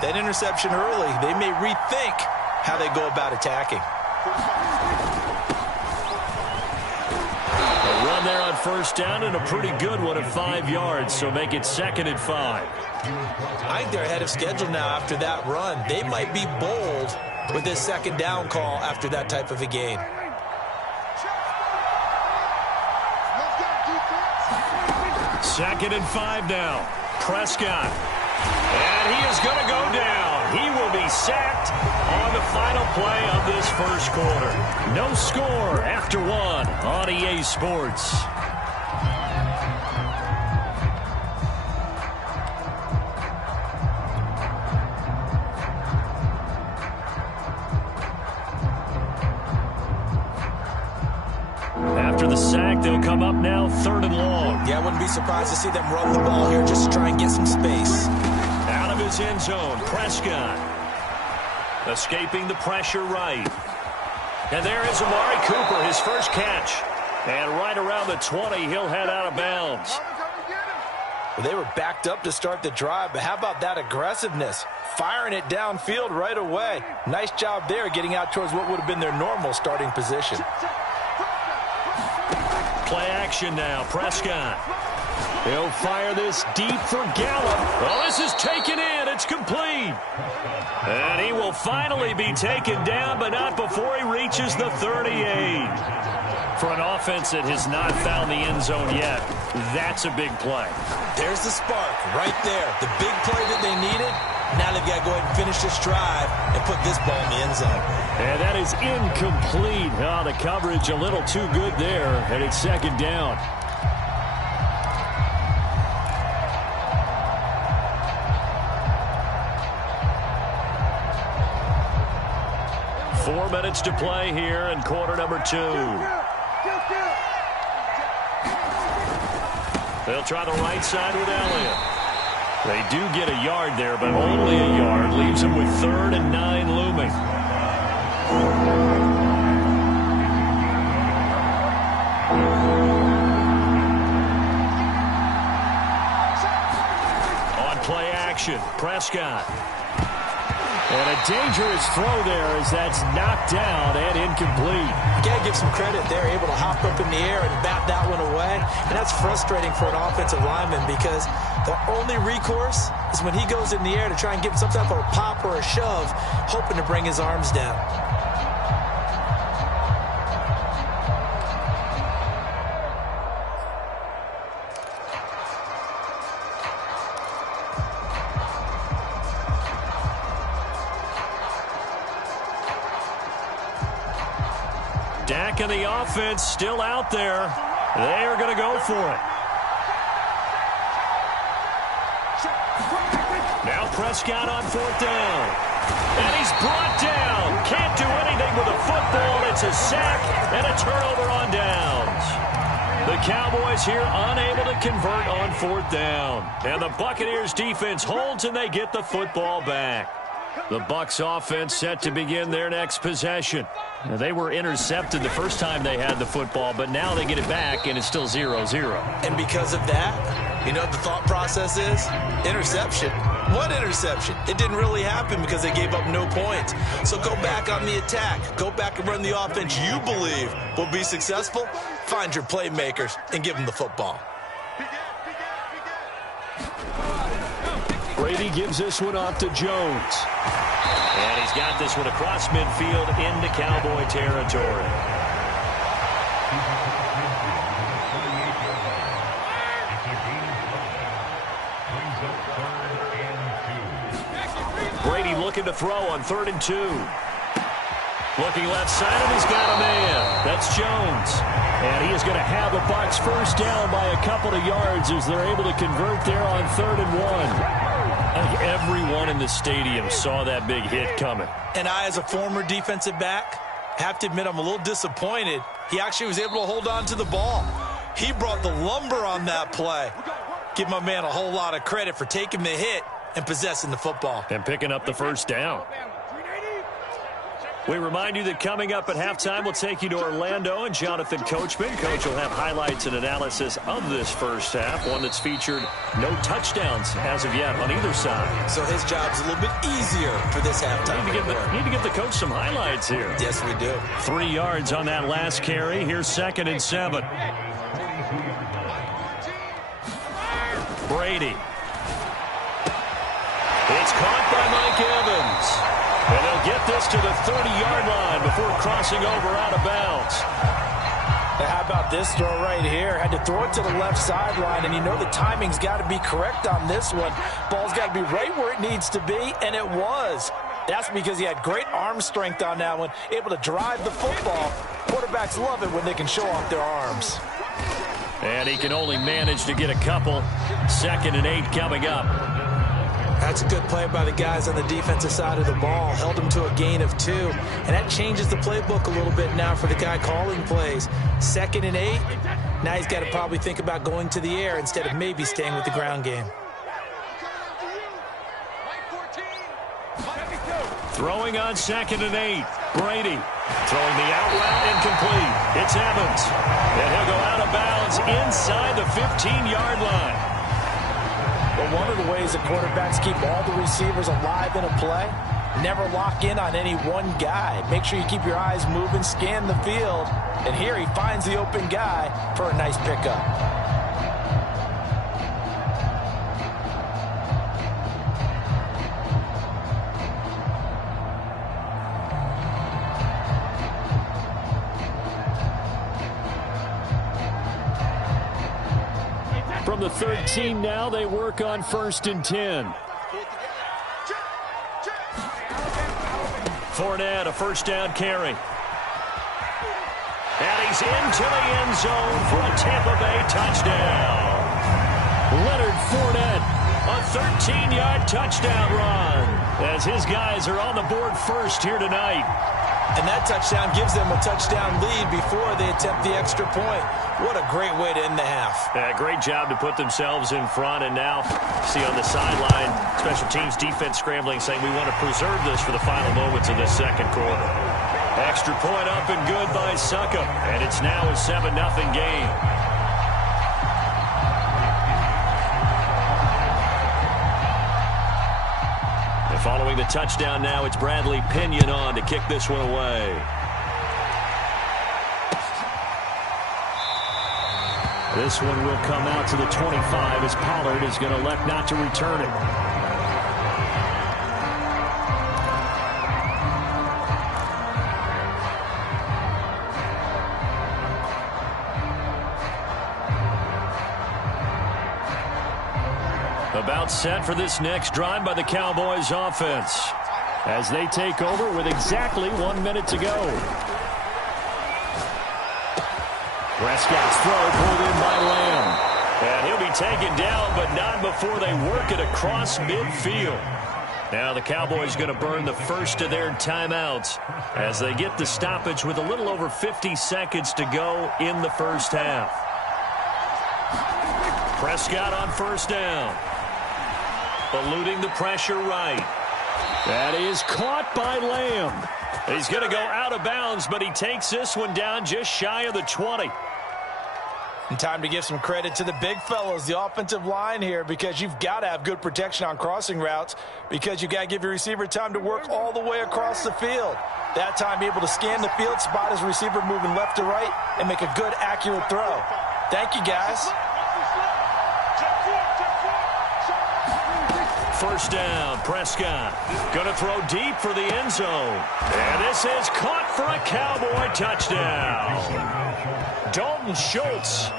That interception early, they may rethink how they go about attacking. A run there on first down and a pretty good one at 5 yards, so make it 2nd and 5. I think they're ahead of schedule now after that run. They might be bold with this 2nd down call after that type of a gain. Second and 5 now. Prescott. And he is going to go down. He will be sacked on the final play of this first quarter. No score after 1 on EA Sports. After the sack, they'll come up now 3rd and long. Yeah, I wouldn't be surprised to see them run the ball here just to try and get some space. Out of his end zone, Prescott. Escaping the pressure right. And there is Amari Cooper, his first catch. And right around the 20, he'll head out of bounds. Well, they were backed up to start the drive, but how about that aggressiveness? Firing it downfield right away. Nice job there getting out towards what would have been their normal starting position. Play action now, Prescott. He'll fire this deep for Gallup. Oh, this is taken in. It's complete. And he will finally be taken down, but not before he reaches the 38. For an offense that has not found the end zone yet, that's a big play. There's the spark right there. The big play that they needed. Now they've got to go ahead and finish this drive and put this ball in the end zone. And that is incomplete. Oh, the coverage a little too good there, and it's 2nd down. Four minutes to play here in quarter number 2. They'll try the right side with Elliott. They do get a yard there, but only a yard. Leaves them with 3rd and 9 looming. On play action, Prescott. And a dangerous throw there as that's knocked down and incomplete. You got to give some credit. They're able to hop up in the air and bat that one away. And that's frustrating for an offensive lineman because the only recourse is when he goes in the air to try and get some type of a pop or a shove, hoping to bring his arms down. Dak and the offense still out there. They are going to go for it. Now Prescott on 4th down. And he's brought down. Can't do anything with a football. It's a sack and a turnover on downs. The Cowboys here unable to convert on 4th down. And the Buccaneers defense holds and they get the football back. The Bucs offense set to begin their next possession. Now, they were intercepted the first time they had the football, but now they get it back, and it's still 0-0. And because of that, you know what the thought process is? Interception. What interception? It didn't really happen because they gave up no points. So go back on the attack. Go back and run the offense you believe will be successful. Find your playmakers and give them the football. Brady gives this one off to Jones. And he's got this one across midfield into Cowboy territory. Brady looking to throw on 3rd and 2. Looking left side, and he's got a man. That's Jones. And he is going to have the Bucs first down by a couple of yards as they're able to convert there on 3rd and 1. I think everyone in the stadium saw that big hit coming. And I, as a former defensive back, have to admit I'm a little disappointed. He actually was able to hold on to the ball. He brought the lumber on that play. Give my man a whole lot of credit for taking the hit and possessing the football. And picking up the first down. We remind you that coming up at halftime, we'll take you to Orlando and Jonathan Coachman. Coach will have highlights and analysis of this first half, one that's featured no touchdowns as of yet on either side. So his job's a little bit easier for this halftime. Need to give the coach some highlights here. Yes, we do. 3 yards on that last carry. Here's 2nd and 7. Brady. It's caught by Mike Evans. And they'll get this to the 30-yard line before crossing over out of bounds. Now, how about this throw right here? Had to throw it to the left sideline, and you know the timing's got to be correct on this one. Ball's got to be right where it needs to be, and it was. That's because he had great arm strength on that one, able to drive the football. Quarterbacks love it when they can show off their arms. And he can only manage to get a couple. 2nd and 8 coming up. That's a good play by the guys on the defensive side of the ball. Held them to a gain of 2. And that changes the playbook a little bit now for the guy calling plays. 2nd and 8. Now he's got to probably think about going to the air instead of maybe staying with the ground game. Throwing on 2nd and 8. Brady throwing the out route incomplete. It's Evans. And he'll go out of bounds inside the 15-yard line. But one of the ways that quarterbacks keep all the receivers alive in a play, never lock in on any one guy. Make sure you keep your eyes moving, scan the field. And here he finds the open guy for a nice pickup. From the 13 now, they work on 1st and 10. Fournette, a first down carry. And he's into the end zone for a Tampa Bay touchdown. Leonard Fournette, a 13-yard touchdown run, as his guys are on the board first here tonight. And that touchdown gives them a touchdown lead before they attempt the extra point. What a great way to end the half. Yeah, great job to put themselves in front. And now, see on the sideline, special teams defense scrambling, saying we want to preserve this for the final moments of this second quarter. Extra point up and good by Succop. And it's now a 7-0 game. And following the touchdown now, it's Bradley Pinion on to kick this one away. This one will come out to the 25 as Pollard is going to elect not to return it. About set for this next drive by the Cowboys offense as they take over with exactly 1 minute to go. Prescott's throw pulled in by Lamb. And he'll be taken down, but not before they work it across midfield. Now the Cowboys going to burn the first of their timeouts as they get the stoppage with a little over 50 seconds to go in the first half. Prescott on first down. Eluding the pressure right. That is caught by Lamb. He's going to go out of bounds, but he takes this one down just shy of the 20. And time to give some credit to the big fellows, the offensive line here, because you've got to have good protection on crossing routes because you've got to give your receiver time to work all the way across the field. That time, be able to scan the field, spot his receiver moving left to right, and make a good, accurate throw. Thank you, guys. First down, Prescott. Going to throw deep for the end zone. And this is caught for a Cowboy touchdown. Dalton Schultz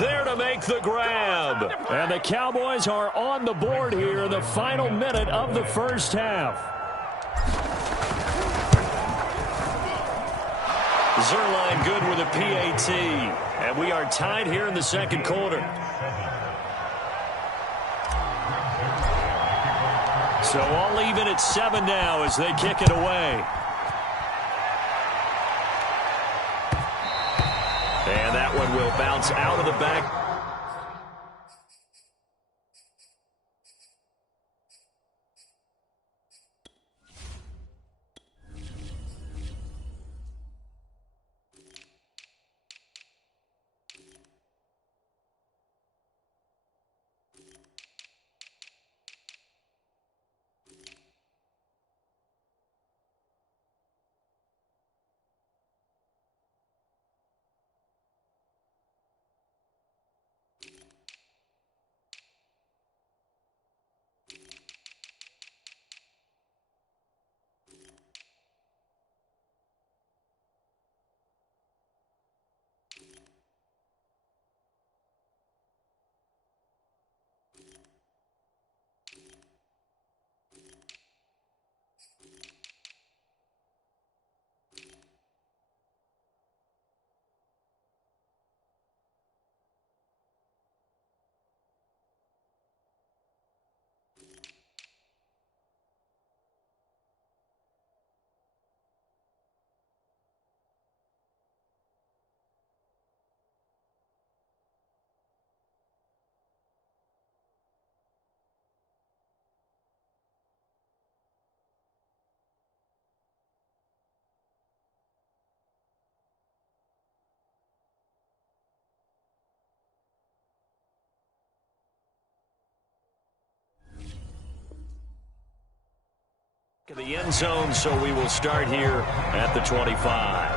there to make the grab. And the Cowboys are on the board here in the final minute of the first half. Zuerlein good with a PAT. And we are tied here in the second quarter. So all even at 7 now as they kick it away. And that one will bounce out of the back. The end zone, so we will start here at the 25.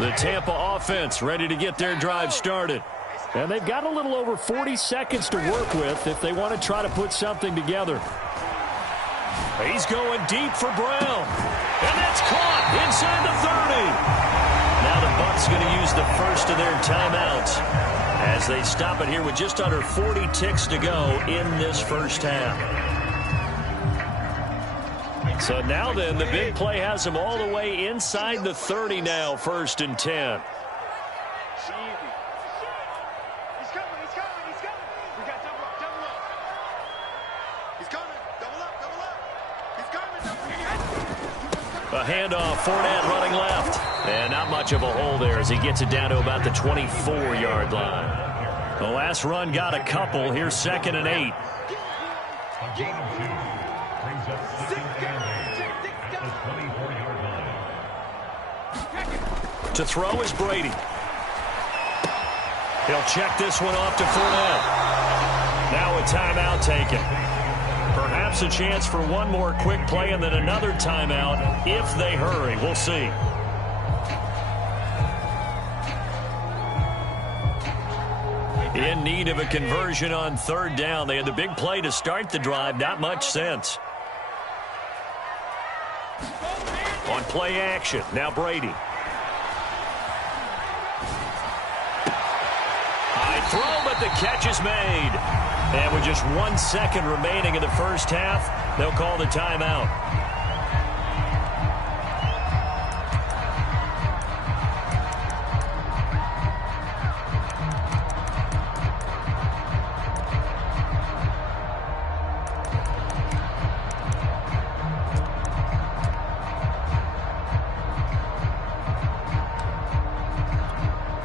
The Tampa offense ready to get their drive started. And they've got a little over 40 seconds to work with if they want to try to put something together. He's going deep for Brown. And that's caught inside the 30. Now the Bucs going to use the first of their timeouts as they stop it here with just under 40 ticks to go in this first half. So now then, the big play has them all the way inside the 30 now, 1st and 10. A handoff, Fournette running left. And not much of a hole there as he gets it down to about the 24-yard line. The last run got a couple. Here's 2nd and 8. To throw is Brady. He'll check this one off to Fournette. Now a timeout taken. Perhaps a chance for one more quick play and then another timeout if they hurry. We'll see. In need of a conversion on 3rd down. They had the big play to start the drive. Not much sense. On play action. Now Brady. High throw, but the catch is made. And with just 1 second remaining in the first half, they'll call the timeout.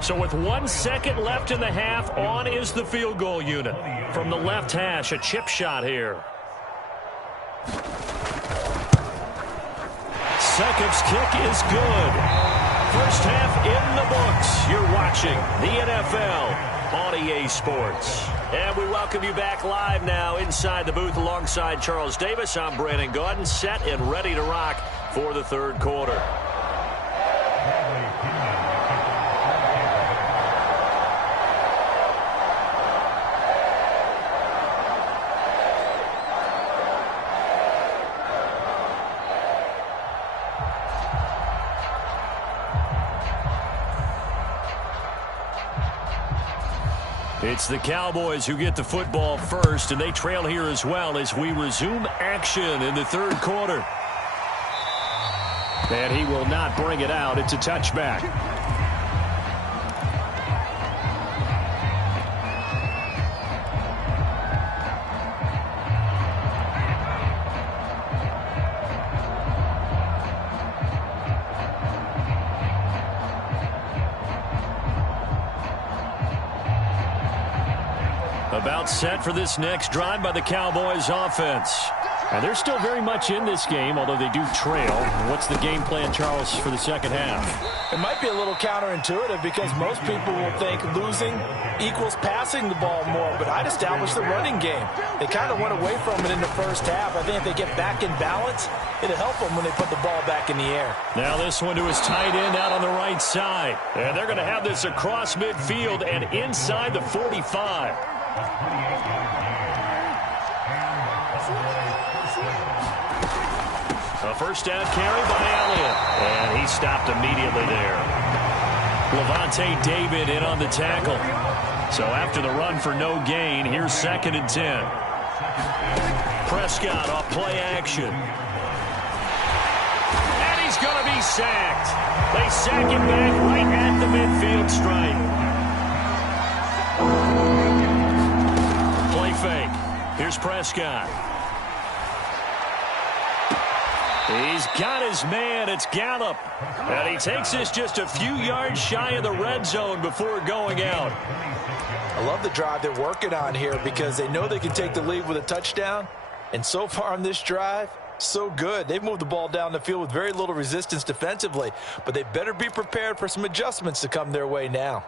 So with 1 second left in the half, on is the field goal unit. From the left hash, a chip shot here. Sukup's kick is good. First half in the books. You're watching the NFL on EA Sports. And we welcome you back live now inside the booth alongside Charles Davis. I'm Brandon Gaudin, set and ready to rock for the 3rd quarter. It's the Cowboys who get the football first, and they trail here as well as we resume action in the 3rd quarter. And he will not bring it out. It's a touchback. About set for this next drive by the Cowboys offense. And they're still very much in this game, although they do trail. What's the game plan, Charles, for the second half? It might be a little counterintuitive because most people will think losing equals passing the ball more, but I'd establish the running game. They kind of went away from it in the first half. I think if they get back in balance, it'll help them when they put the ball back in the air. Now this one to his tight end out on the right side. And they're going to have this across midfield and inside the 45. A first down carry by Elliott. And he stopped immediately there. Levante David in on the tackle. So after the run for no gain, here's 2nd and 10. Prescott off play action. And he's going to be sacked. They sack him back right at the midfield stripe. Play fake. Here's Prescott. He's got his man. It's Gallup. And he takes this just a few yards shy of the red zone before going out. I love the drive they're working on here because they know they can take the lead with a touchdown. And so far on this drive, so good. They've moved the ball down the field with very little resistance defensively. But they better be prepared for some adjustments to come their way now.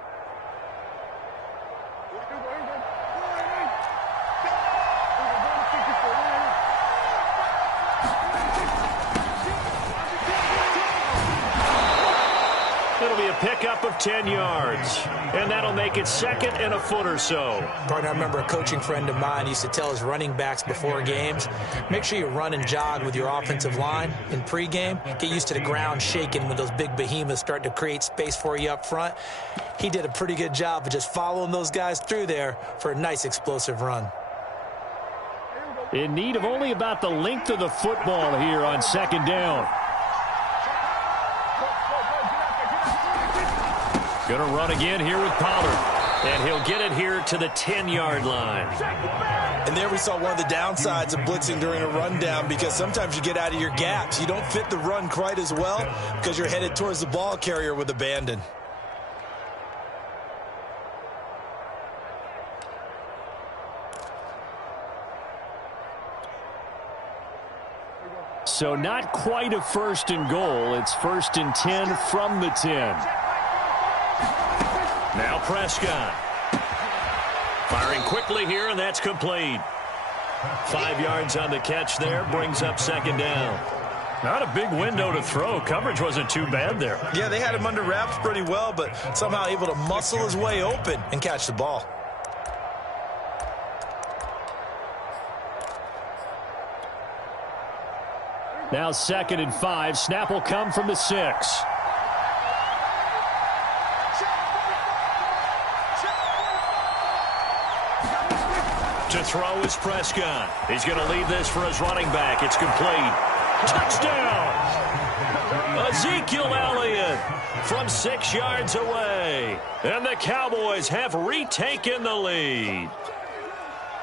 It'll be a pickup of 10 yards, and that'll make it second and a foot or so. Partner, I remember a coaching friend of mine used to tell his running backs before games, make sure you run and jog with your offensive line in pregame. Get used to the ground shaking when those big behemoths start to create space for you up front. He did a pretty good job of just following those guys through there for a nice explosive run. In need of only about the length of the football here on second down. Going to run again here with Pollard. And he'll get it here to the 10-yard line. And there we saw one of the downsides of blitzing during a rundown because sometimes you get out of your gaps. You don't fit the run quite as well because you're headed towards the ball carrier with abandon. So not quite a first and goal. It's first and 10 from the 10. Now Prescott. Firing quickly here, and that's complete. 5 yards on the catch there. Brings up second down. Not a big window to throw. Coverage wasn't too bad there. Yeah, they had him under wraps pretty well, but somehow able to muscle his way open and catch the ball. Now 2nd and 5. Snap will come from the 6. To throw is Prescott. He's going to leave this for his running back. It's complete. Touchdown! Ezekiel Elliott from 6 yards away. And the Cowboys have retaken the lead.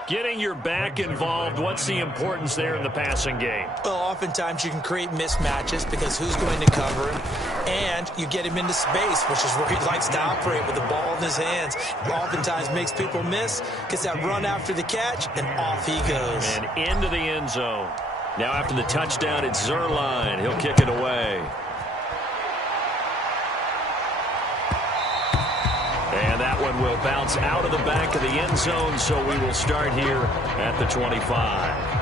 Getting your back involved, what's the importance there in the passing game? Well, oftentimes you can create mismatches because who's going to cover him, and you get him into space, which is where he likes to operate with the ball in his hands. Oftentimes makes people miss, gets that run after the catch, and off he goes. And into the end zone. Now after the touchdown, it's Zuerlein. He'll kick it away. And that one will bounce out of the back of the end zone, so we will start here at the 25.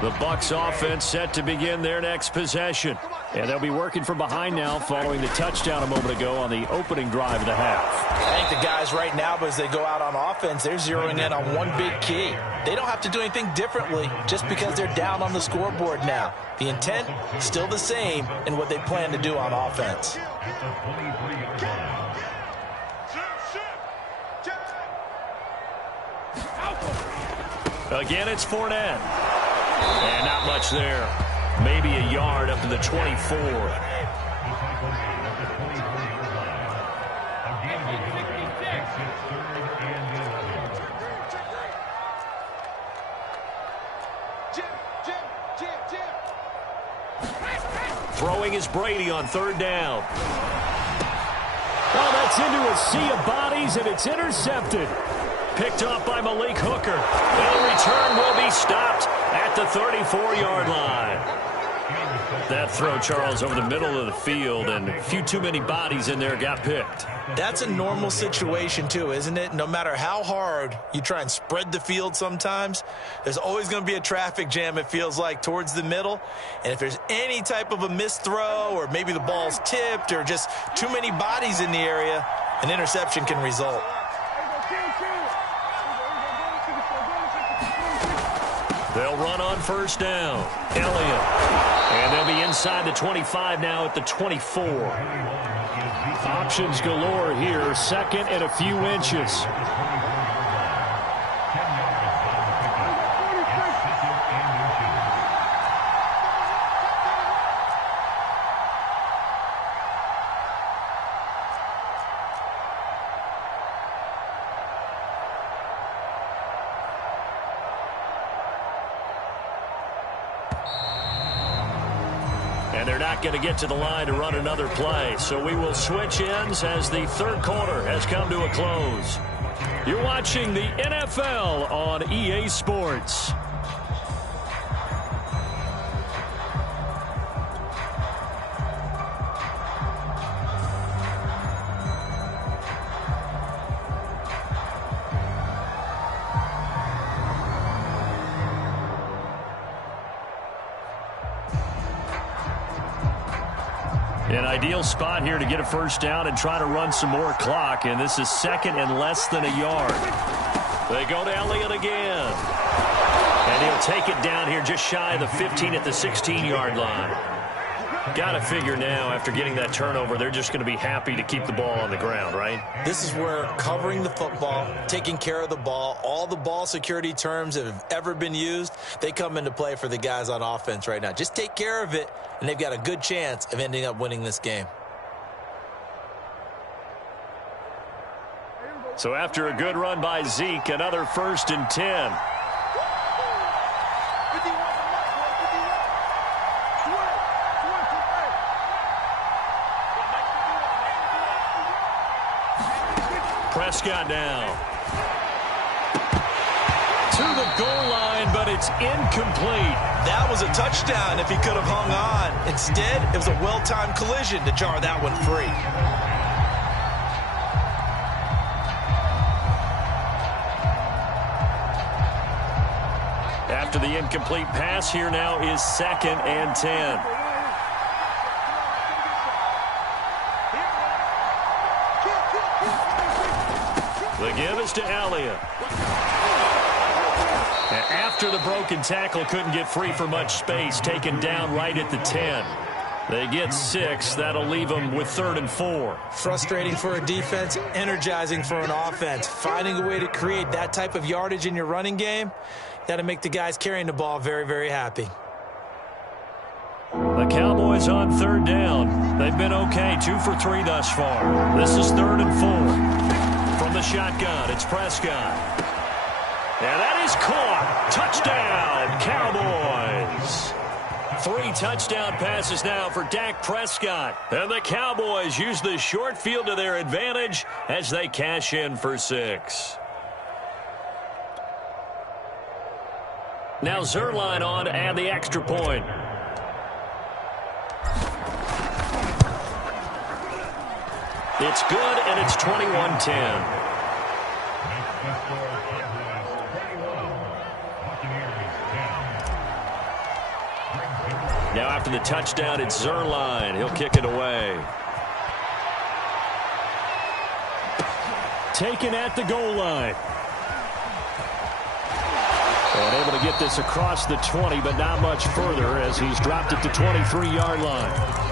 The Bucs offense set to begin their next possession. And they'll be working from behind now following the touchdown a moment ago on the opening drive of the half. I think the guys right now, as they go out on offense, they're zeroing in on one big key. They don't have to do anything differently just because they're down on the scoreboard now. The intent is still the same in what they plan to do on offense. Again, it's Fournette. And not much there. Maybe a yard up to the 24. Throwing is Brady on 3rd down. Oh, that's into a sea of bodies, and it's intercepted. Picked off by Malik Hooker. And the return will be stopped at the 34-yard line. That throw, Charles, over the middle of the field, and a few too many bodies in there got picked. That's a normal situation, too, isn't it? No matter how hard you try and spread the field sometimes, there's always going to be a traffic jam, it feels like, towards the middle. And if there's any type of a missed throw or maybe the ball's tipped or just too many bodies in the area, an interception can result. They'll run on 1st down. Elliott. And they'll be inside the 25 now at the 24. Options galore here. 2nd and a few inches. And they're not going to get to the line to run another play. So we will switch ends as the third quarter has come to a close. You're watching the NFL on EA Sports. An ideal spot here to get a first down and try to run some more clock, and this is second and less than a yard. They go to Elliott again. And he'll take it down here just shy of the 15 at the 16-yard line. Got to figure now, after getting that turnover, they're just going to be happy to keep the ball on the ground, right? This is where covering the football, taking care of the ball, all the ball security terms that have ever been used, they come into play for the guys on offense right now. Just take care of it, and they've got a good chance of ending up winning this game. So after a good run by Zeke, another 1st and 10. Prescott now to the goal line, but it's incomplete. That was a touchdown if he could have hung on. Instead, it was a well-timed collision to jar that one free. After the incomplete pass, here now is 2nd and 10. The give is to Elliott. And after the broken tackle, couldn't get free for much space, taken down right at the 10. They get 6. That'll leave them with 3rd and 4. Frustrating for a defense, energizing for an offense. Finding a way to create that type of yardage in your running game, got to make the guys carrying the ball very, very happy. The Cowboys on 3rd down. They've been okay, 2 for 3 thus far. This is 3rd and 4. From the shotgun, it's Prescott. And that is caught. Touchdown, Cowboys. 3 touchdown passes now for Dak Prescott. And the Cowboys use the short field to their advantage as they cash in for 6. Now Zuerlein on to add the extra point. It's good, and it's 21-10. Now after the touchdown, it's Zuerlein. He'll kick it away. Taken at the goal line. And able to get this across the 20, but not much further as he's dropped it to 23-yard line.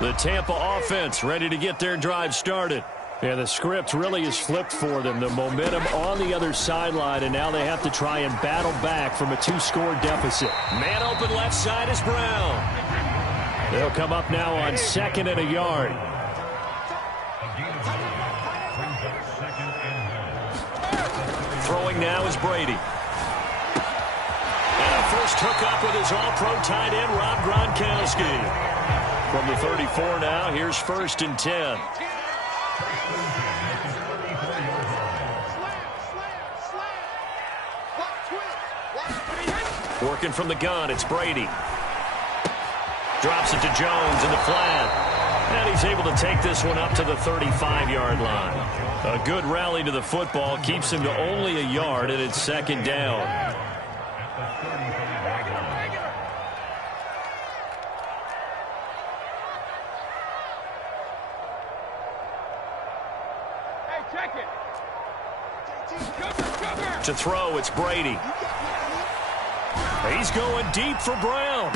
The Tampa offense ready to get their drive started. Yeah, the script really is flipped for them. The momentum on the other sideline, and now they have to try and battle back from a 2-score deficit. Man open left side is Brown. They'll come up now on 2nd and a yard. Throwing now is Brady. And a first hookup with his all-pro tight end, Rob Gronkowski. From the 34 now, here's 1st and 10. Working from the gun, it's Brady. Drops it to Jones in the flat. And he's able to take this one up to the 35-yard line. A good rally to the football keeps him to only a yard, and it's 2nd down. To throw, it's Brady. He's going deep for Brown.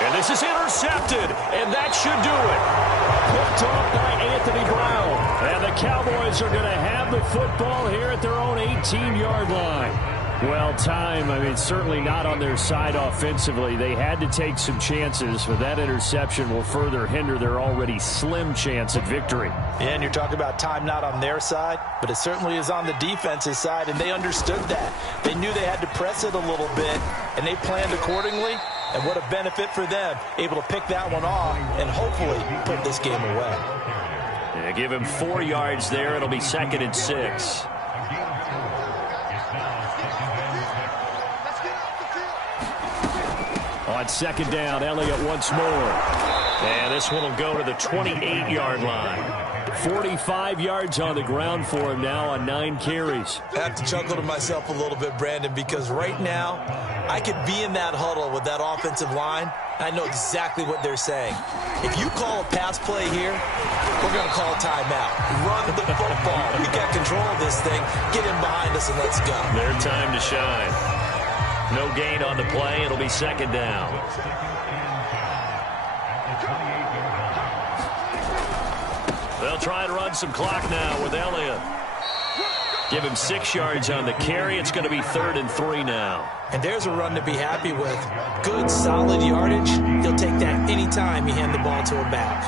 And this is intercepted, and that should do it. picked off by Anthony Brown. And the Cowboys are going to have the football here at their own 18-yard line. Well, certainly not on their side offensively. They had to take some chances, but that interception will further hinder their already slim chance at victory. And you're talking about time not on their side, but it certainly is on the defense's side, and they understood that. They knew they had to press it a little bit, and they planned accordingly, and what a benefit for them, able to pick that one off and hopefully put this game away. Yeah, give him 4 yards there. It'll be 2nd and 6. On 2nd down, Elliott once more. And this one will go to the 28-yard line. 45 yards on the ground for him now on 9 carries. I have to chuckle to myself a little bit, Brandon, because right now I could be in that huddle with that offensive line. I know exactly what they're saying. If you call a pass play here, we're going to call a timeout. Run the football. We got control of this thing. Get in behind us and let's go. Their time to shine. No gain on the play. It'll be 2nd down. They'll try and run some clock now with Elliott. Give him 6 yards on the carry. It's going to be 3rd and 3 now. And there's a run to be happy with. Good, solid yardage. He'll take that anytime you hand the ball to a back.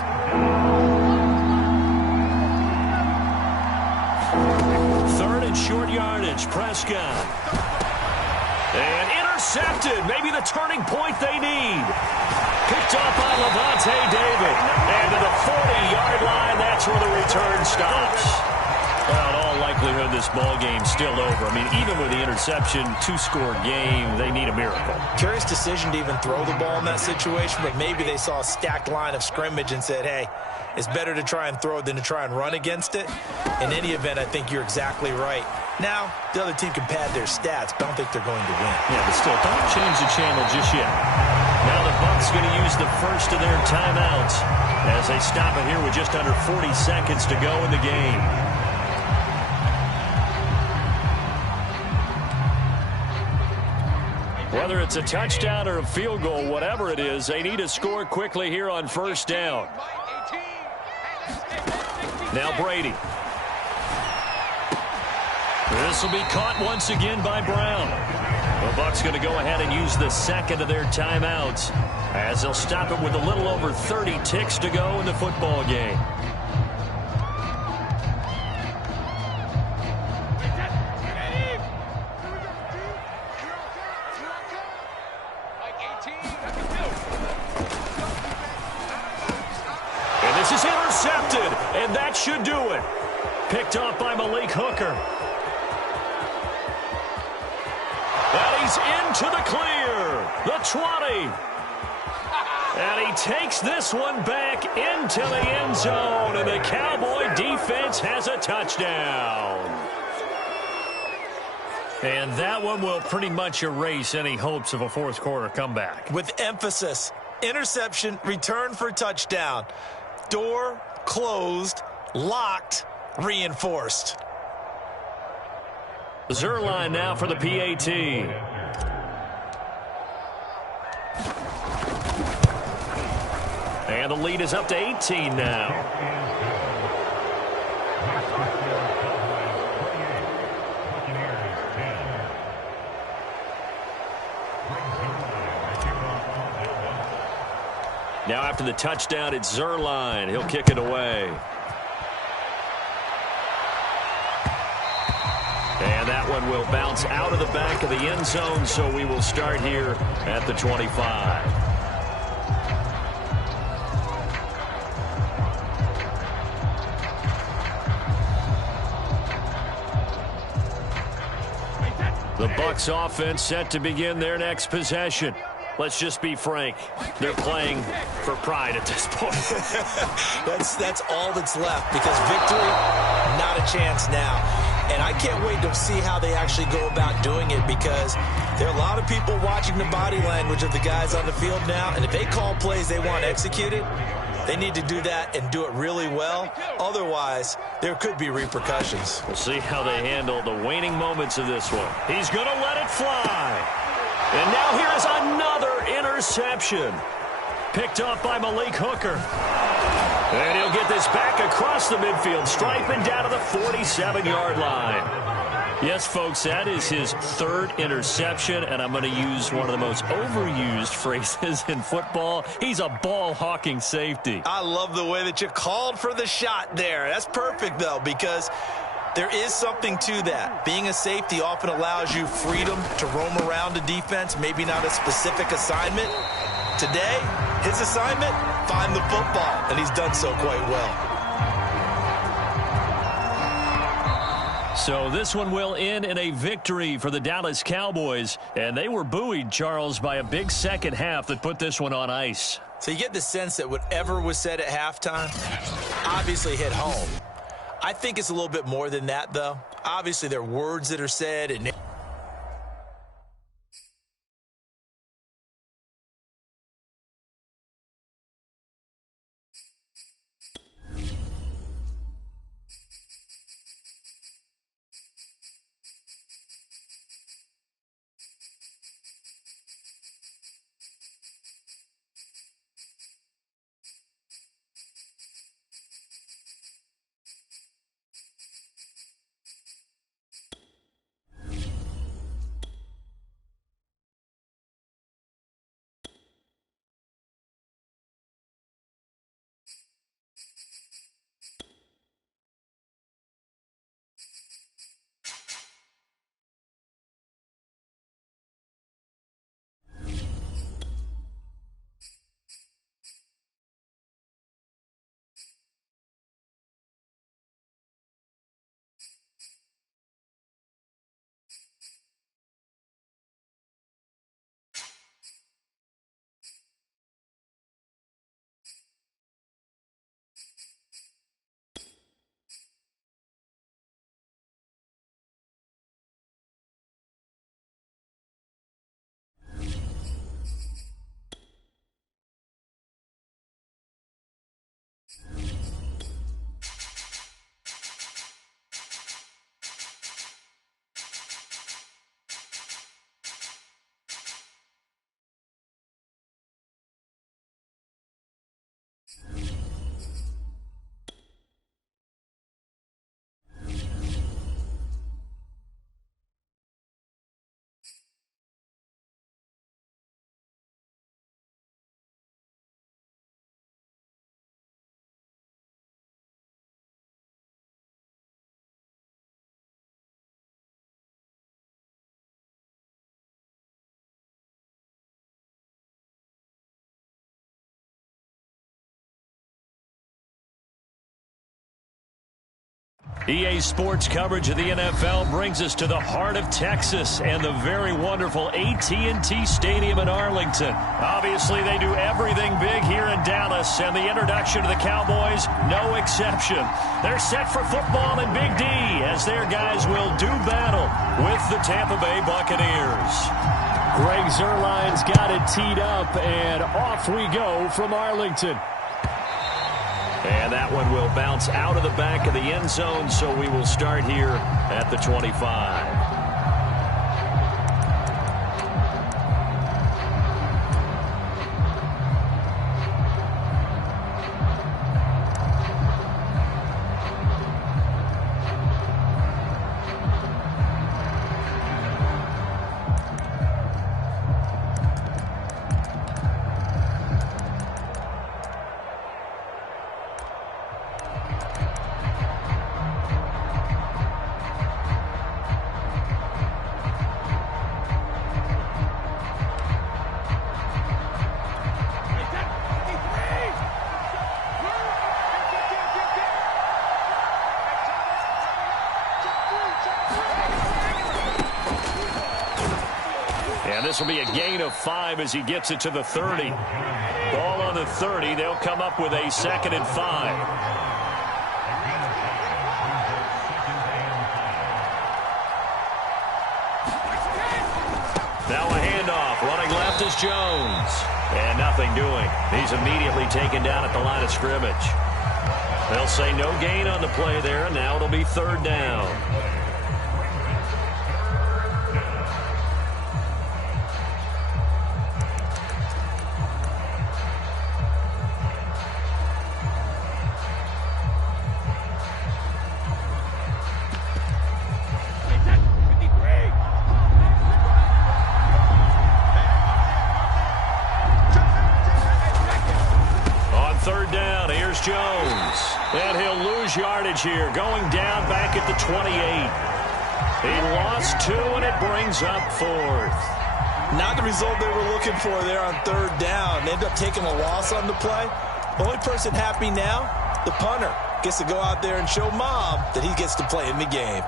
3rd and short yardage. Prescott. And intercepted. Maybe the turning point they need. Picked up by Lavonte David. And to the 40-yard line, that's where the return stops. Well, in all likelihood, this ball game's still over. I mean, even with the interception, 2-score game, they need a miracle. Curious decision to even throw the ball in that situation, but maybe they saw a stacked line of scrimmage and said, hey, it's better to try and throw it than to try and run against it. In any event, I think you're exactly right. Now, the other team can pad their stats, but I don't think they're going to win. Yeah, but still, don't change the channel just yet. Now the Bucs going to use the first of their timeouts as they stop it here with just under 40 seconds to go in the game. Whether it's a touchdown or a field goal, whatever it is, they need to score quickly here on 1st down. Now Brady. This will be caught once again by Brown. The Bucs going to go ahead and use the 2nd of their timeouts as they'll stop it with a little over 30 ticks to go in the football game. And this is intercepted, and that should do it. Picked off by Malik Hooker. And he's into the clear. The 20. And he takes this one back into the end zone. And the Cowboy defense has a touchdown. And that one will pretty much erase any hopes of a 4th quarter comeback. With emphasis, interception, return for touchdown. Door closed, locked, reinforced. Zuerlein now for the PAT. And the lead is up to 18 now. Now after the touchdown, it's Zuerlein. He'll kick it away. And that one will bounce out of the back of the end zone, so we will start here at the 25. The Bucs offense set to begin their next possession. Let's just be frank. They're playing for pride at this point. That's all that's left, because victory, not a chance now. And I can't wait to see how they actually go about doing it, because there are a lot of people watching the body language of the guys on the field now, and if they call plays they want executed, they need to do that and do it really well. Otherwise, there could be repercussions. We'll see how they handle the waning moments of this one. He's going to let it fly. And now here is another interception. Picked off by Malik Hooker. And he'll get this back across the midfield stripe and down to the 47-yard line. Yes, folks, that is his third interception, and I'm going to use one of the most overused phrases in football. He's a ball-hawking safety. I love the way that you called for the shot there. That's perfect, though, because there is something to that. Being a safety often allows you freedom to roam around a defense, maybe not a specific assignment. Today, his assignment, find the football, and he's done so quite well. So this one will end in a victory for the Dallas Cowboys, and they were buoyed, Charles, by a big second half that put this one on ice. So you get the sense that whatever was said at halftime obviously hit home. I think it's a little bit more than that, though. Obviously, there are words that are said and EA Sports coverage of the NFL brings us to the heart of Texas and the very wonderful AT&T Stadium in Arlington. Obviously, they do everything big here in Dallas, and the introduction to the Cowboys, no exception. They're set for football in Big D as their guys will do battle with the Tampa Bay Buccaneers. Greg Zuerlein's got it teed up, and off we go from Arlington. And that one will bounce out of the back of the end zone, so we will start here at the 25. This will be a gain of 5 as he gets it to the 30. Ball on the 30. They'll come up with a 2nd and 5. Now a handoff. Running left is Jones. And nothing doing. He's immediately taken down at the line of scrimmage. They'll say no gain on the play there. Now it'll be 3rd down. lose yardage here, going down back at the 28. He lost 2, and it brings up 4th. Not the result they were looking for there on 3rd down. They end up taking a loss on the play. The only person happy now, the punter, gets to go out there and show Mom that he gets to play in the game.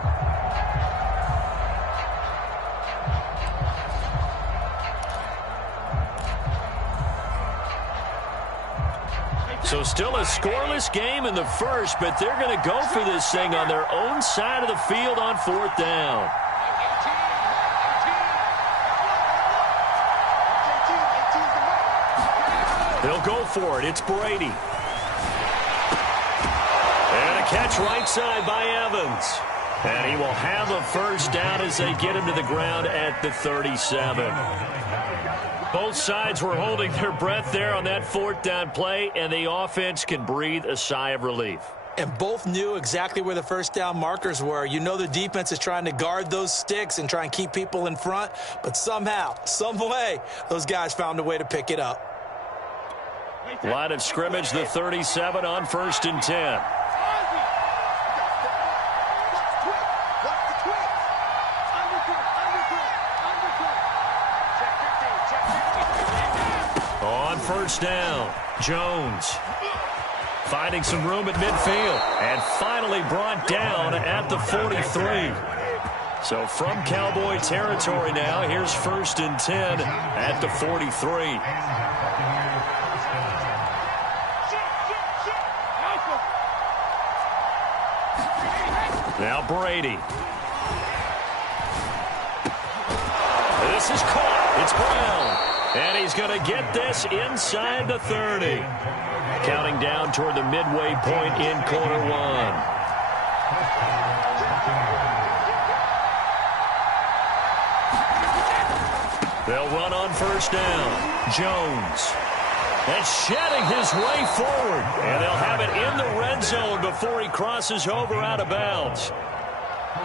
So still a scoreless game in the first, but they're going to go for this thing on their own side of the field on 4th down. They'll go for it. It's Brady. And a catch right side by Evans. And he will have a first down as they get him to the ground at the 37. Both sides were holding their breath there on that 4th down play, and the offense can breathe a sigh of relief. And both knew exactly where the first down markers were. You know the defense is trying to guard those sticks and try and keep people in front, but somehow, some way, those guys found a way to pick it up. Line of scrimmage, the 37 on 1st and 10. On 1st down, Jones finding some room at midfield and finally brought down at the 43. So from Cowboy territory now, here's 1st and 10 at the 43. Now Brady. This is caught. It's Brown. And he's going to get this inside the 30. Counting down toward the midway point in quarter 1. They'll run on 1st down. Jones. And shedding his way forward. And they'll have it in the red zone before he crosses over out of bounds.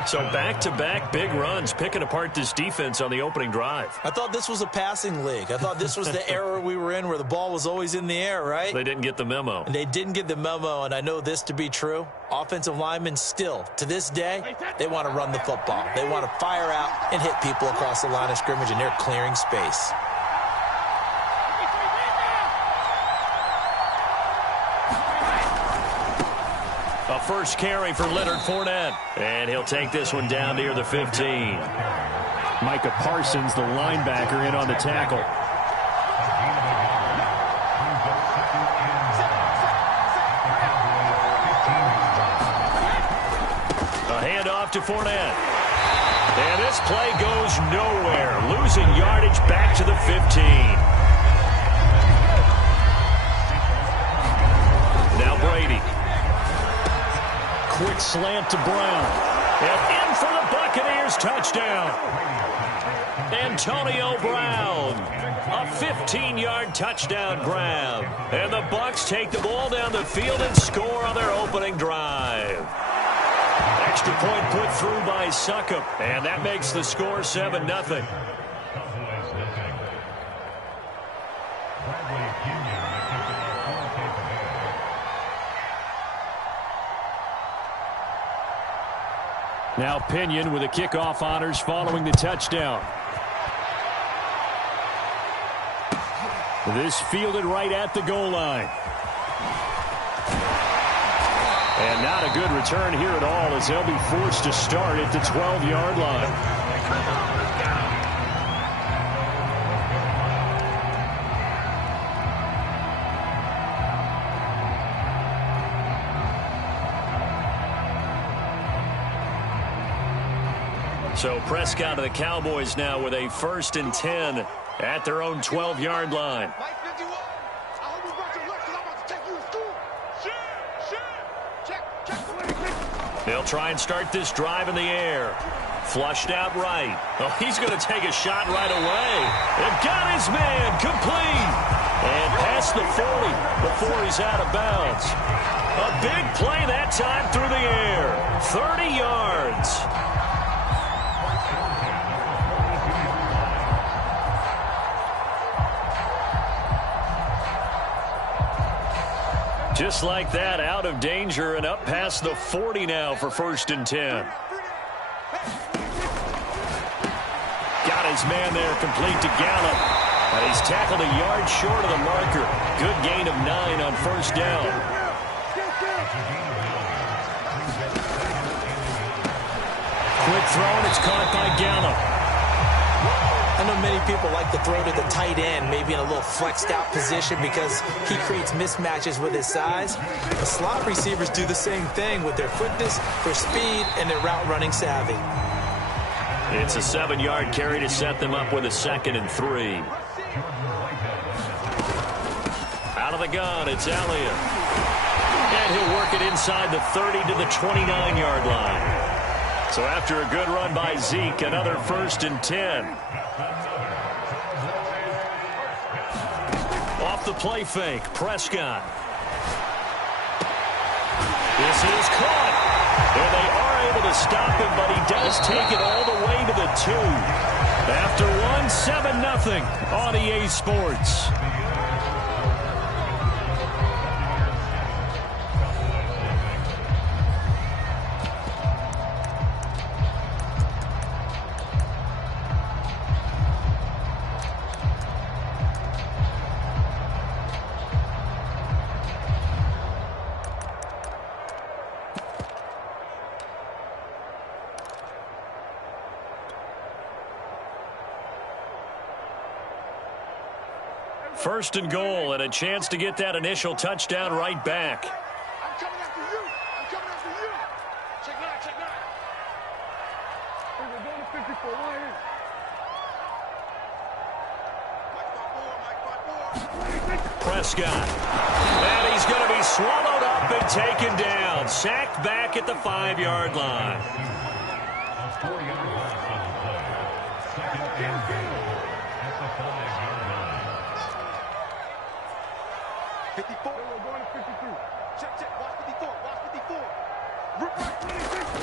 So back-to-back big runs, picking apart this defense on the opening drive. I thought this was a passing league. I thought this was the era we were in where the ball was always in the air, right? They didn't get the memo. And they didn't get the memo, and I know this to be true. Offensive linemen still, to this day, they want to run the football. They want to fire out and hit people across the line of scrimmage, and they're clearing space. A first carry for Leonard Fournette. And he'll take this one down near the 15. Micah Parsons, the linebacker, in on the tackle. A handoff to Fournette. And this play goes nowhere. Losing yardage back to the 15. Now Brady. Quick slant to Brown. And in for the Buccaneers touchdown. Antonio Brown. A 15-yard touchdown grab. And the Bucs take the ball down the field and score on their opening drive. Extra point put through by Succop. And that makes the score 7-0. Now Pinion with the kickoff honors following the touchdown. This fielded right at the goal line. And not a good return here at all as they'll be forced to start at the 12-yard line. So Prescott of the Cowboys now with a 1st and 10 at their own 12-yard line. They'll try and start this drive in the air. Flushed out right. Oh, he's going to take a shot right away. They've got his man complete. And past the 40 before he's out of bounds. A big play that time through the air. 30 yards. Just like that, out of danger and up past the 40 now for 1st and 10. Got his man there, complete to Gallup. And he's tackled a yard short of the marker. Good gain of 9 on 1st down. Quick throw, and it's caught by Gallup. I know many people like to throw to the tight end, maybe in a little flexed out position because he creates mismatches with his size. The slot receivers do the same thing with their quickness, their speed, and their route running savvy. It's a 7-yard carry to set them up with a 2nd and 3. Out of the gun, it's Elliott. And he'll work it inside the 30 to the 29-yard line. So after a good run by Zeke, another 1st and 10. Off the play fake, Prescott. This is caught. And they are able to stop him, but he does take it all the way to the 2. After 7-0 on EA Sports. First and goal, and a chance to get that initial touchdown right back. I'm coming after you. I'm coming after you. Check nine, check nine. We're going to 54 right here. Prescott. And he's going to be swallowed up and taken down. Sacked back at the 5-yard line.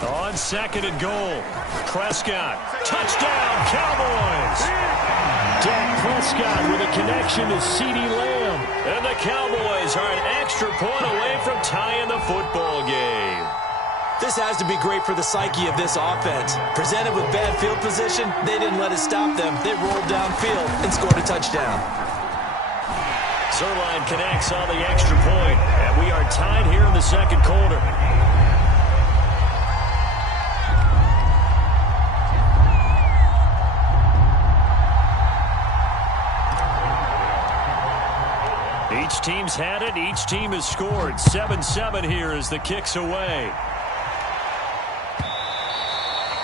On 2nd and goal, Prescott, touchdown, Cowboys! Dak Prescott with a connection to CeeDee Lamb. And the Cowboys are an extra point away from tying the football game. This has to be great for the psyche of this offense. Presented with bad field position, they didn't let it stop them. They rolled downfield and scored a touchdown. Zuerlein connects on the extra point, and we are tied here in the 2nd quarter. Each team's had it. Each team has scored. 7-7 here as the kick's away.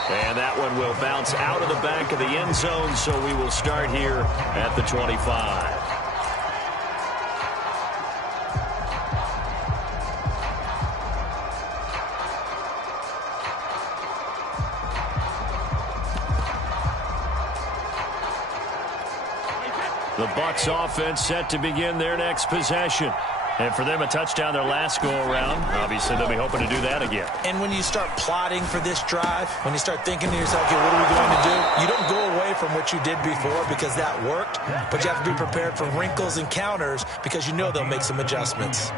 And that one will bounce out of the back of the end zone, so we will start here at the 25. The Bucs offense set to begin their next possession. And for them, a touchdown their last go-around. Obviously, they'll be hoping to do that again. And when you start plotting for this drive, when you start thinking to yourself, okay, what are we going to do? You don't go away from what you did before because that worked, but you have to be prepared for wrinkles and counters because you know they'll make some adjustments.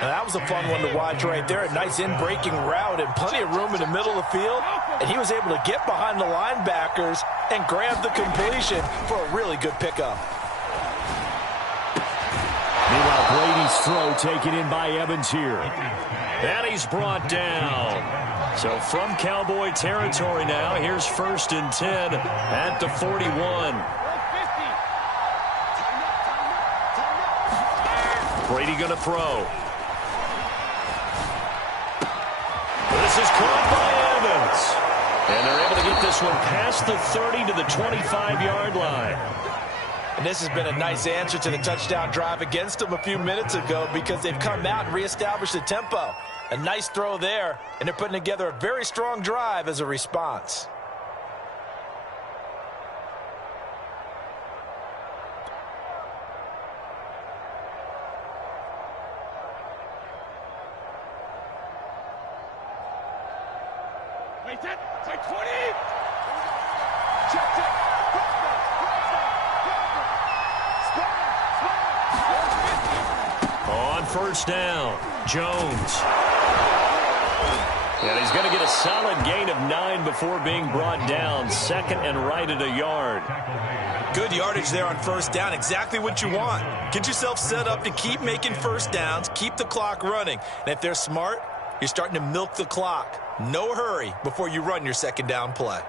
Now, that was a fun one to watch right there. A nice in-breaking route and plenty of room in the middle of the field. And he was able to get behind the linebackers and grab the completion for a really good pickup. Meanwhile, Brady's throw taken in by Evans here. And he's brought down. So from Cowboy territory now, here's 1st and 10 at the 41. Brady going to throw. This is caught by Evans. And they're able to get this one past the 30 to the 25-yard line. And this has been a nice answer to the touchdown drive against them a few minutes ago because they've come out and reestablished the tempo. A nice throw there, and they're putting together a very strong drive as a response. Wait, that, take 20! Check, check! On first down. Jones. And he's going to get a solid gain of 9 before being brought down. Second and right at a yard. Good yardage there on first down. Exactly what you want. Get yourself set up to keep making first downs, keep the clock running. And if they're smart, you're starting to milk the clock. No hurry before you run your second down play.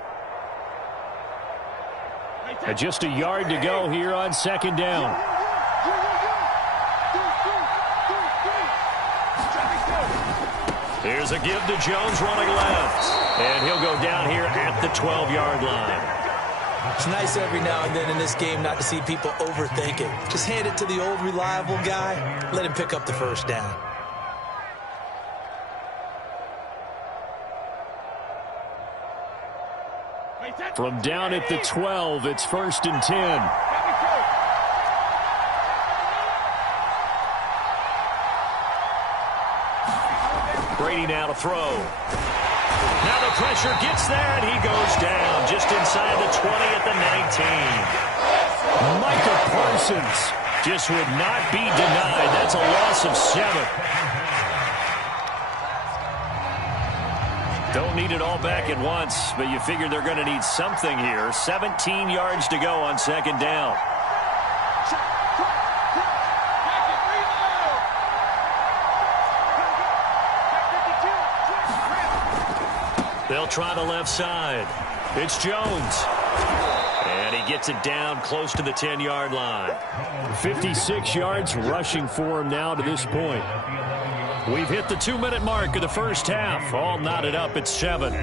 And just a yard to go here on second down. Here's a give to Jones running left. And he'll go down here at the 12-yard line. It's nice every now and then in this game not to see people overthink it. Just hand it to the old reliable guy. Let him pick up the first down. From down at the 12, it's 1st and 10. Brady now to throw. Now the pressure gets there, and he goes down just inside the 20 at the 19. Micah Parsons just would not be denied. That's a loss of 7. Don't need it all back at once, but you figure they're going to need something here. 17 yards to go on second down. They'll try the left side. It's Jones. And he gets it down close to the 10-yard line. 56 yards rushing for him now to this point. We've hit the 2-minute mark of the first half. All knotted up at 7.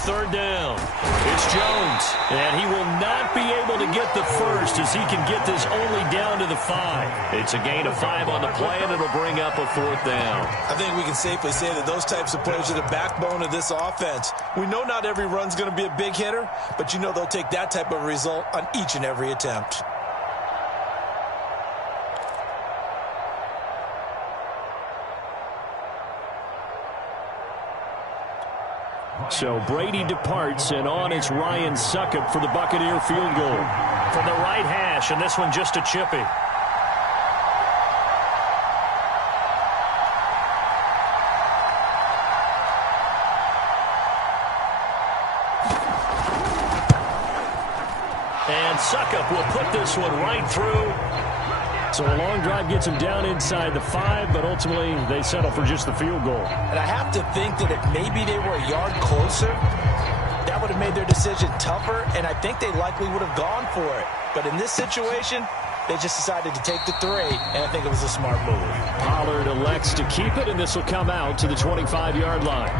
Third down. It's Jones. And he will not be able to get the first as he can get this only down to the 5. It's a gain of 5 on the play, and it'll bring up a 4th down. I think we can safely say that those types of plays are the backbone of this offense. We know not every run's going to be a big hitter, but you know they'll take that type of result on each and every attempt. So Brady departs, and on it's Ryan Succop for the Buccaneer field goal. From the right hash, and this one just a chippy. And Succop will put this one right through. So a long drive gets him down inside the 5, but ultimately they settle for just the field goal. And I have to think that if maybe they were a yard closer, that would have made their decision tougher, and I think they likely would have gone for it. But in this situation, they just decided to take the 3, and I think it was a smart move. Pollard elects to keep it, and this will come out to the 25-yard line.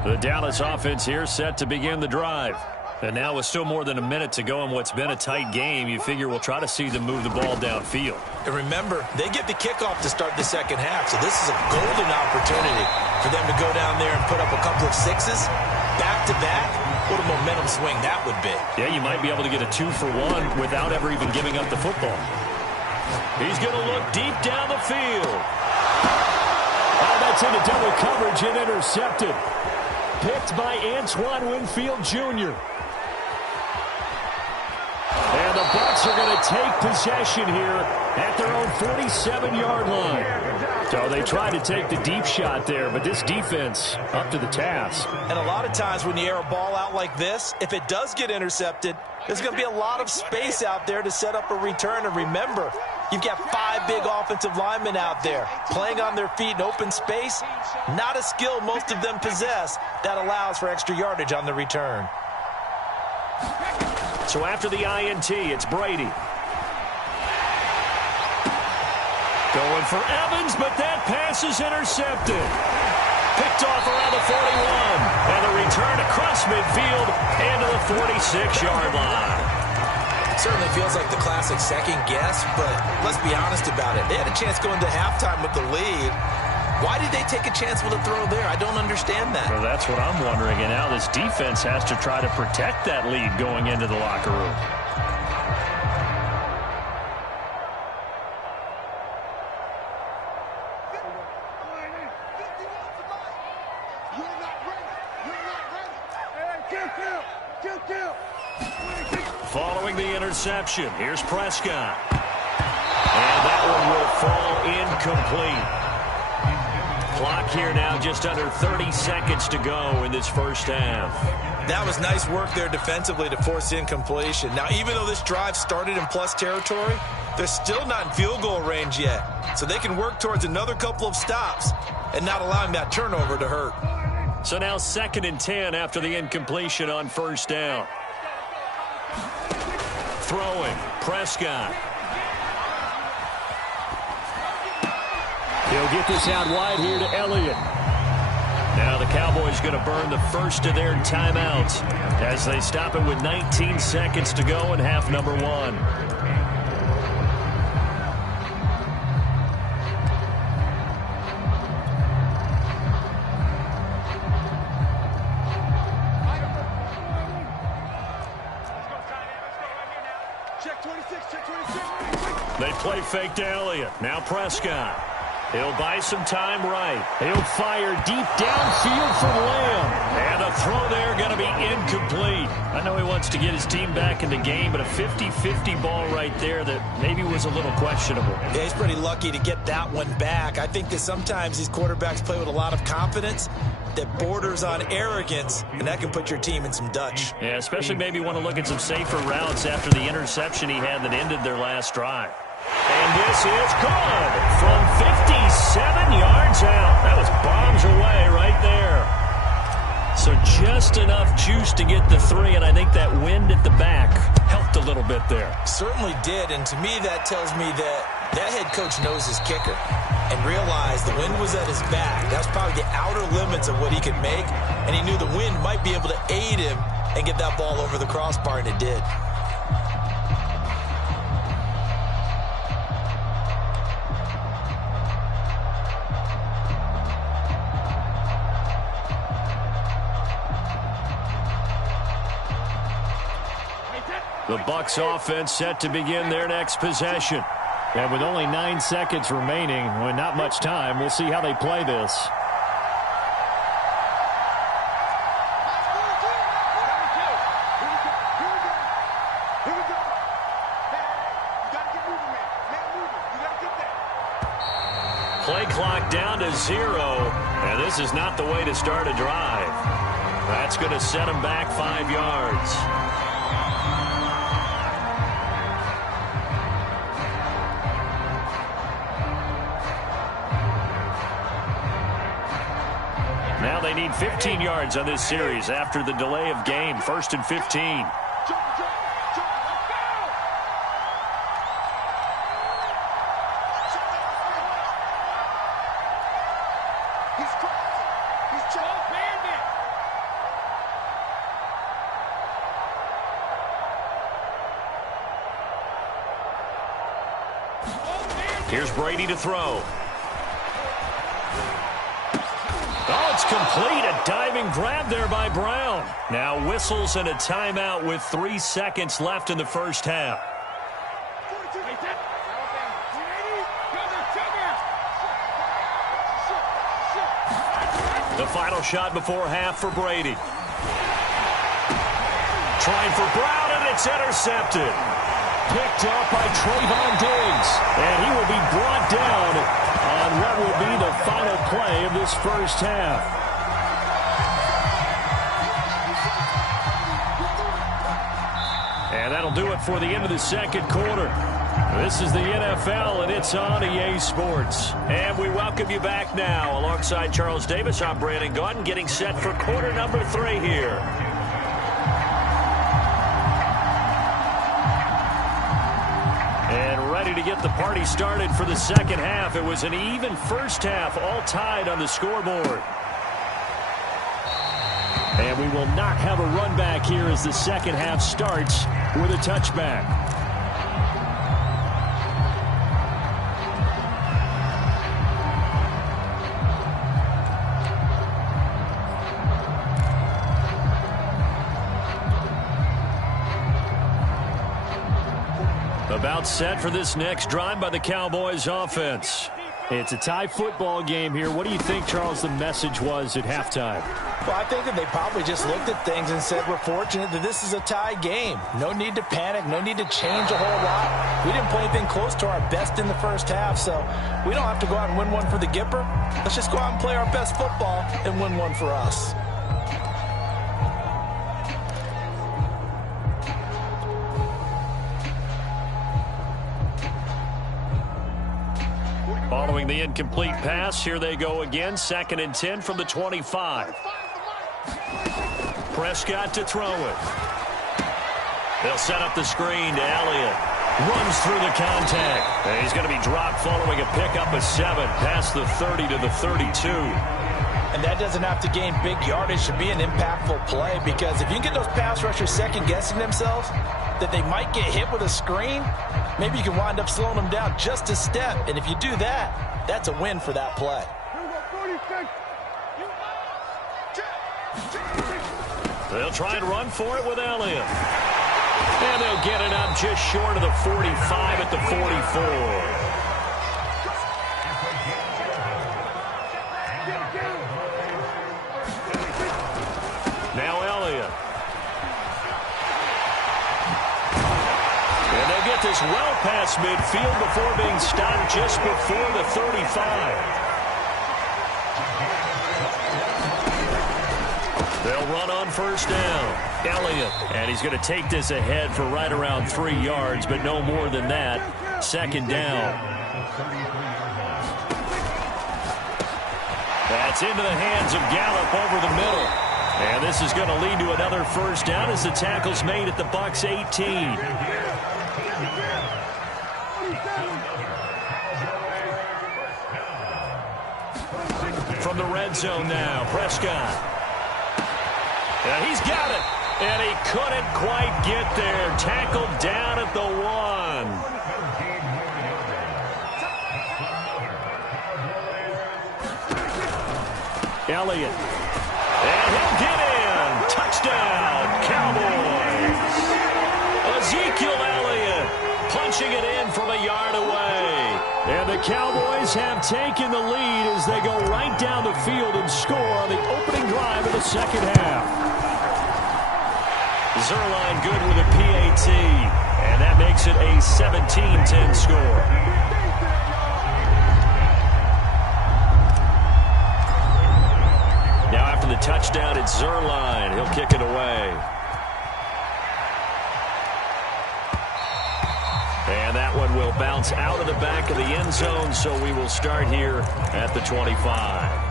The Dallas offense here set to begin the drive. And now with still more than a minute to go in what's been a tight game, you figure we'll try to see them move the ball downfield. And remember, they get the kickoff to start the second half, so this is a golden opportunity for them to go down there and put up a couple of 6s back-to-back. What a momentum swing that would be. Yeah, you might be able to get a 2-for-1 without ever even giving up the football. He's going to look deep down the field. Oh, that's into double coverage and intercepted. Picked by Antoine Winfield Jr. And the Bucs are going to take possession here at their own 47-yard line. So they tried to take the deep shot there, but this defense up to the task. And a lot of times when you air a ball out like this, if it does get intercepted, there's going to be a lot of space out there to set up a return. And remember, you've got 5 big offensive linemen out there playing on their feet in open space. Not a skill most of them possess that allows for extra yardage on the return. So after the INT, it's Brady. Going for Evans, but that pass is intercepted. Picked off around the 41. And the return across midfield and to the 46-yard line. Certainly feels like the classic second guess, but let's be honest about it. They had a chance going to halftime with the lead. Why did they take a chance with a throw there? I don't understand that. Well, that's what I'm wondering. And now this defense has to try to protect that lead going into the locker room. Following the interception, here's Prescott. And that one will fall incomplete. Clock here now just under 30 seconds to go in this first half. That was nice work there defensively to force incompletion. Now, even though this drive started in plus territory, they're still not in field goal range yet. So they can work towards another couple of stops and not allowing that turnover to hurt. So now 2nd and 10 after the incompletion on first down. Throwing, Prescott. He'll get this out wide here to Elliott. Now the Cowboys going to burn the first of their timeouts as they stop it with 19 seconds to go in half number 1. They play fake to Elliott. Now Prescott. He'll buy some time right. He'll fire deep downfield from Lamb. And a throw there going to be incomplete. I know he wants to get his team back in the game, but a 50-50 ball right there that maybe was a little questionable. Yeah, he's pretty lucky to get that one back. I think that sometimes these quarterbacks play with a lot of confidence that borders on arrogance, and that can put your team in some Dutch. Yeah, especially maybe want to look at some safer routes after the interception he had that ended their last drive. And this is good from 57 yards out. That was bombs away right there. So just enough juice to get the 3, and I think that wind at the back helped a little bit there. Certainly did, and to me that tells me that that head coach knows his kicker and realized the wind was at his back. That was probably the outer limits of what he could make, and he knew the wind might be able to aid him and get that ball over the crossbar, and it did. The Bucs offense set to begin their next possession. And with only 9 seconds remaining, with not much time, we'll see how they play this. Play clock down to 0, and this is not the way to start a drive. That's going to set them back 5 yards. Now they need 15 yards on this series after the delay of game. 1st and 15. Here's Brady to throw. Oh, it's complete. A diving grab there by Brown. Now whistles and a timeout with 3 seconds left in the first half. The final shot before half for Brady. Trying for Brown, and it's intercepted. Picked up by Trayvon Diggs. And he will be brought down on what will be the final play of this first half. And that'll do it for the end of the second quarter. This is the NFL, and it's on EA Sports. And we welcome you back now. Alongside Charles Davis, I'm Brandon Gaudin, getting set for quarter number 3 here. ready to get the party started for the second half. It was an even first half, all tied on the scoreboard. And we will not have a run back here as the second half starts with a touchback. About set for this next drive by the Cowboys offense. It's a tie football game here. What do you think, Charles, the message was at halftime? Well, I think that they probably just looked at things and said, we're fortunate that this is a tie game. No need to panic. No need to change a whole lot. We didn't play anything close to our best in the first half, so we don't have to go out and win one for the Gipper. Let's just go out and play our best football and win one for us. Following the incomplete pass, here they go again. 2nd and 10 from the 25. Prescott to throw it. They'll set up the screen to Elliott. Runs through the contact. And he's going to be dropped following a pickup of 7 past the 30 to the 32. And that doesn't have to gain big yardage to be an impactful play, because if you can get those pass rushers second-guessing themselves that they might get hit with a screen, maybe you can wind up slowing them down just a step. And if you do that, that's a win for that play. They'll try and run for it with Elliott. And they'll get it up just short of the 45 at the 44. Now Elliott. And they'll get this well past midfield before being stopped just before the 35. They'll run on first down. Elliott. And he's going to take this ahead for right around 3 yards, but no more than that. 2nd down. That's into the hands of Gallup over the middle. And this is going to lead to another first down as the tackle's made at the Bucs 18. From the red zone now, Prescott. And he's got it. And he couldn't quite get there. Tackled down at the 1. Elliott. And he'll get in. Touchdown, Cowboys. Ezekiel Elliott punching it in from a yard away. And the Cowboys have taken the lead as they go right down the field and score on the opening drive of the second half. Zuerlein good with a PAT, and that makes it a 17-10 score. Now after the touchdown, it's Zuerlein. He'll kick it away. And that one will bounce out of the back of the end zone, so we will start here at the 25.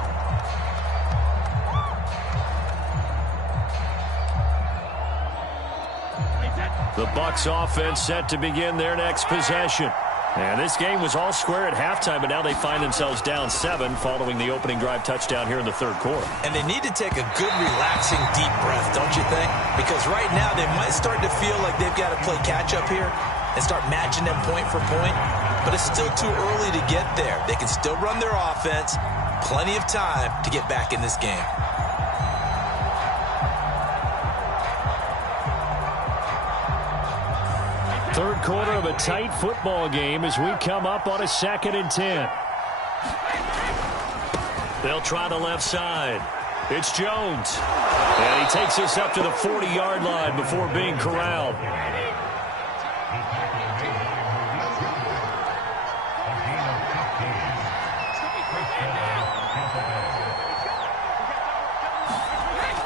The Bucs offense set to begin their next possession. And this game was all square at halftime, but now they find themselves down 7 following the opening drive touchdown here in the third quarter. And they need to take a good, relaxing, deep breath, don't you think? Because right now they might start to feel like they've got to play catch-up here and start matching them point for point. But it's still too early to get there. They can still run their offense. Plenty of time to get back in this game. Third quarter of a tight football game as we come up on a 2nd and 10. They'll try the left side. It's Jones. And he takes us up to the 40-yard line before being corralled.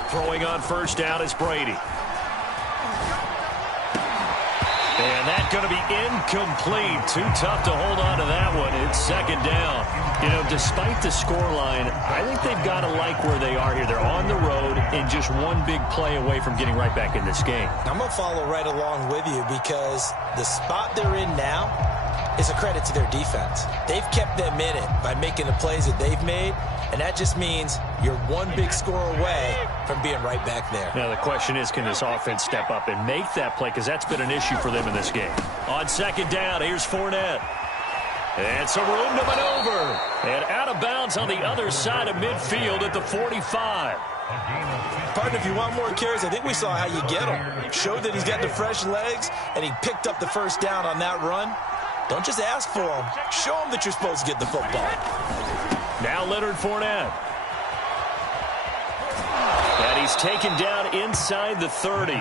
Throwing on first down is Brady. And that's going to be incomplete. Too tough to hold on to that one. It's 2nd down. You know, despite the scoreline, I think they've got to like where they are here. They're on the road and just one big play away from getting right back in this game. I'm going to follow right along with you because the spot they're in now, is a credit to their defense. They've kept them in it by making the plays that they've made, and that just means you're one big score away from being right back there. Now the question is, can this offense step up and make that play? Because that's been an issue for them in this game. On second down, here's Fournette. And some room to maneuver. And out of bounds on the other side of midfield at the 45. Partner, if you want more carries, I think we saw how you get him. Showed that he's got the fresh legs, and he picked up the first down on that run. Don't just ask for him. Show him that you're supposed to get the football. Now Leonard Fournette. And he's taken down inside the 30.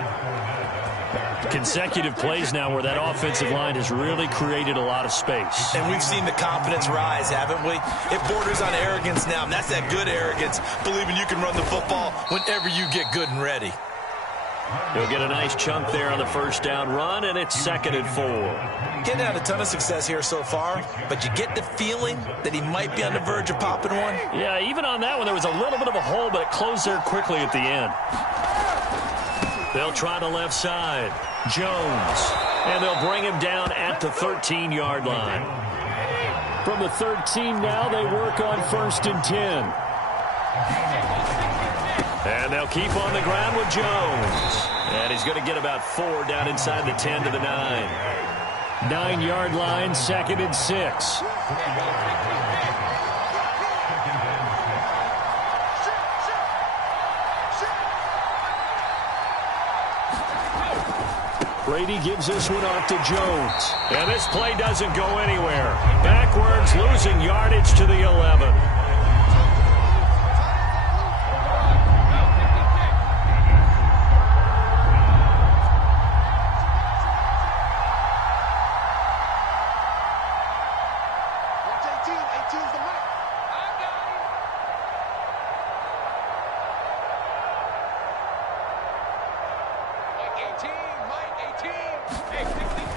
Consecutive plays now where that offensive line has really created a lot of space. And we've seen the confidence rise, haven't we? It borders on arrogance now, and that's that good arrogance, believing you can run the football whenever you get good and ready. He'll get a nice chunk there on the first down run, and it's 2nd and 4. Getting had a ton of success here so far, but you get the feeling that he might be on the verge of popping one. Yeah, even on that one, there was a little bit of a hole, but it closed there quickly at the end. They'll try the left side. Jones. And they'll bring him down at the 13-yard line. From the 13 now, they work on 1st and 10. And they'll keep on the ground with Jones. And he's going to get about 4 down inside the 10 to the 9. 9-yard line, 2nd and 6. Brady gives this one off to Jones. And this play doesn't go anywhere. Backwards, losing yardage to the 11.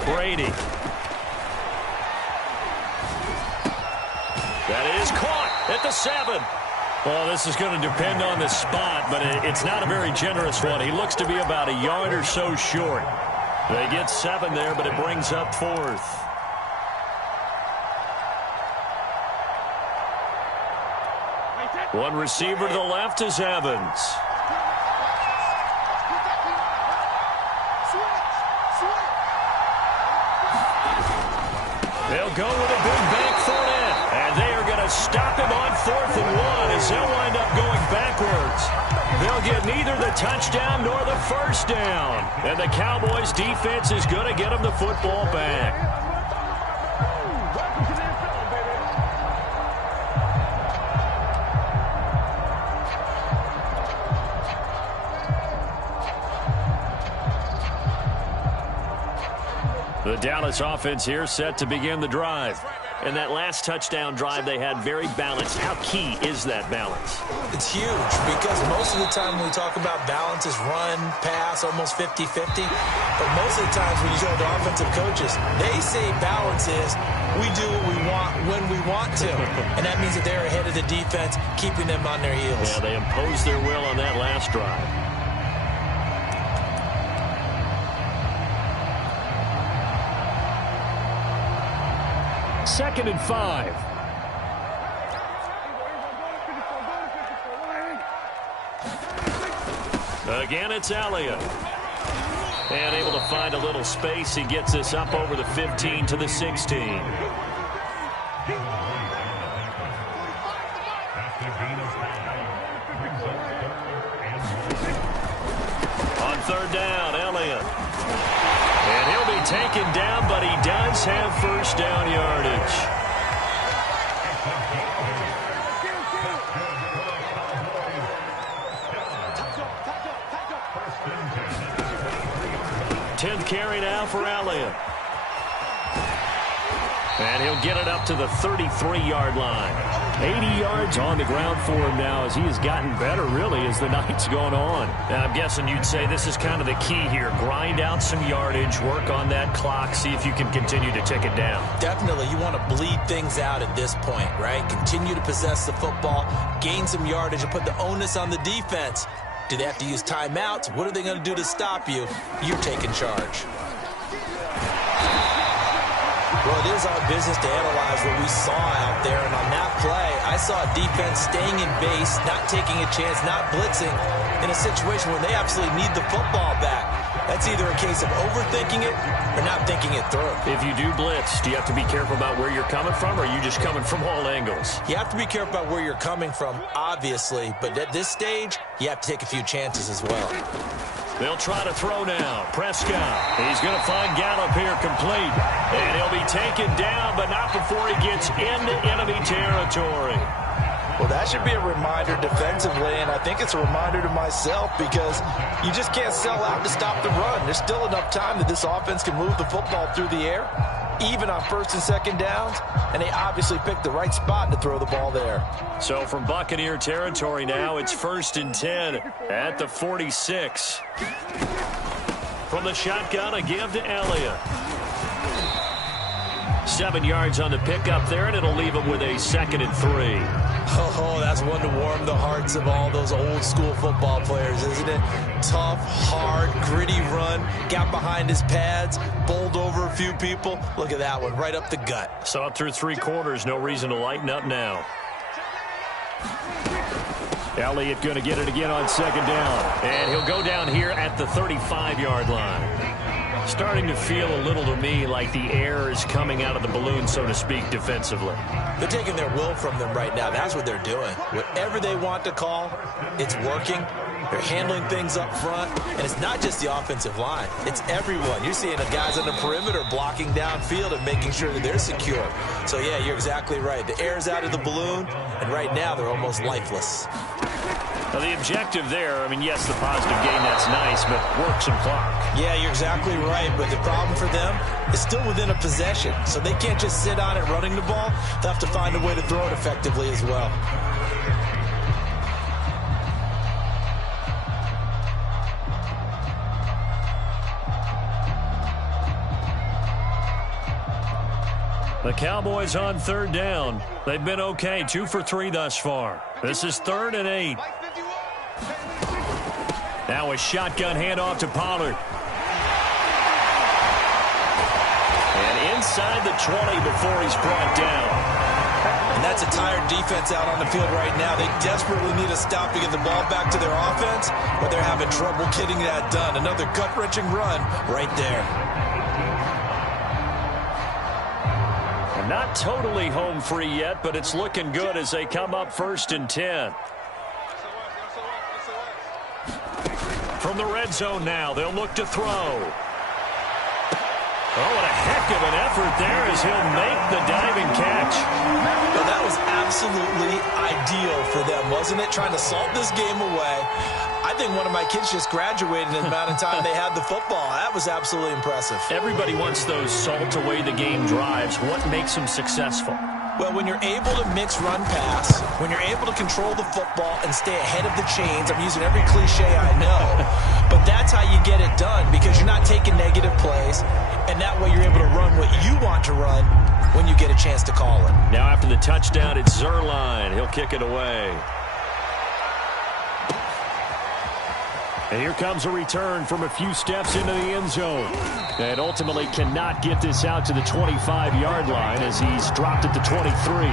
Brady. That is caught at the 7. Well, this is going to depend on the spot, but it's not a very generous one. He looks to be about a yard or so short. They get 7 there, but it brings up 4th. One receiver to the left is Evans. They'll go with a big bank Fournette, and they are going to stop him on 4th and 1 as they'll wind up going backwards. They'll get neither the touchdown nor the first down, and the Cowboys defense is going to get them the football back. The Dallas offense here set to begin the drive. And that last touchdown drive they had very balanced. How key is that balance? It's huge because most of the time when we talk about balance is run, pass, almost 50-50. But most of the times when you talk to offensive coaches, they say balance is we do what we want when we want to. And that means that they're ahead of the defense, keeping them on their heels. Yeah, they imposed their will on that last drive. Second and 5. Again, it's Elliott. And able to find a little space. He gets this up over the 15 to the 16. On 3rd down, Elliott. And he'll be taken down, but he does have first down yardage. Tenth carry now for Elliott. And he'll get it up to the 33-yard line. 80 yards on the ground for him now as he has gotten better, really, as the night's gone on. Now, I'm guessing you'd say this is kind of the key here. Grind out some yardage, work on that clock, see if you can continue to tick it down. Definitely. You want to bleed things out at this point, right? Continue to possess the football, gain some yardage, and put the onus on the defense. Do they have to use timeouts? What are they going to do to stop you? You're taking charge. Well, it is our business to analyze what we saw out there, and on that play, I saw a defense staying in base, not taking a chance, not blitzing, in a situation where they absolutely need the football back. That's either a case of overthinking it or not thinking it through. If you do blitz, do you have to be careful about where you're coming from, or are you just coming from all angles? You have to be careful about where you're coming from, obviously, but at this stage, you have to take a few chances as well. They'll try to throw now. Prescott. He's going to find Gallup here complete. And he'll be taken down, but not before he gets into enemy territory. Well, that should be a reminder defensively, and I think it's a reminder to myself because you just can't sell out to stop the run. There's still enough time that this offense can move the football through the air, even on first and second downs, and they obviously picked the right spot to throw the ball there. So from Buccaneer territory now, it's 1st and 10 at the 46. From the shotgun, a give to Elliott. 7 yards on the pickup there, and it'll leave him with a 2nd and 3. Oh, that's one to warm the hearts of all those old-school football players, isn't it? Tough, hard, gritty run, got behind his pads, bowled over a few people. Look at that one, right up the gut. Saw it through 3 quarters, no reason to lighten up now. Elliott going to get it again on 2nd down, and he'll go down here at the 35-yard line. Starting to feel a little to me like the air is coming out of the balloon, so to speak, defensively. They're taking their will from them right now. That's what they're doing. Whatever they want to call, it's working. They're handling things up front, and it's not just the offensive line. It's everyone. You're seeing the guys on the perimeter blocking downfield and making sure that they're secure. So, yeah, you're exactly right. The air's out of the balloon, and right now they're almost lifeless. Now, the objective there, I mean, yes, the positive gain, that's nice, but work some clock. Yeah, you're exactly right, but the problem for them is still within a possession, so they can't just sit on it running the ball. They'll have to find a way to throw it effectively as well. The Cowboys on 3rd down. They've been okay, 2 for 3 thus far. This is 3rd and 8. Now a shotgun handoff to Pollard. And inside the 20 before he's brought down. And that's a tired defense out on the field right now. They desperately need a stop to get the ball back to their offense, but they're having trouble getting that done. Another gut-wrenching run right there. Not totally home free yet, but it's looking good as they come up 1st and 10. From the red zone now, they'll look to throw. Oh, what a heck of an effort there as he'll make the diving catch. Well, that was absolutely ideal for them, wasn't it? Trying to salt this game away. I think one of my kids just graduated in the amount of time they had the football. That was absolutely impressive. Everybody wants those salt away the game drives. What makes them successful? Well, when you're able to mix run-pass, when you're able to control the football and stay ahead of the chains, I'm using every cliche I know, but that's how you get it done because you're not taking negative plays, and that way you're able to run what you want to run when you get a chance to call it. Now after the touchdown, it's Zuerlein. He'll kick it away. And here comes a return from a few steps into the end zone. And ultimately cannot get this out to the 25-yard line as he's dropped at the 23.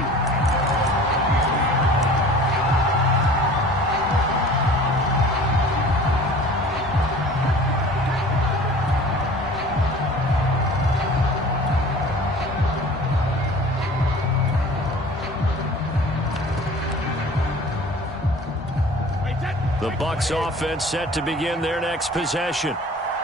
The Bucs offense set to begin their next possession.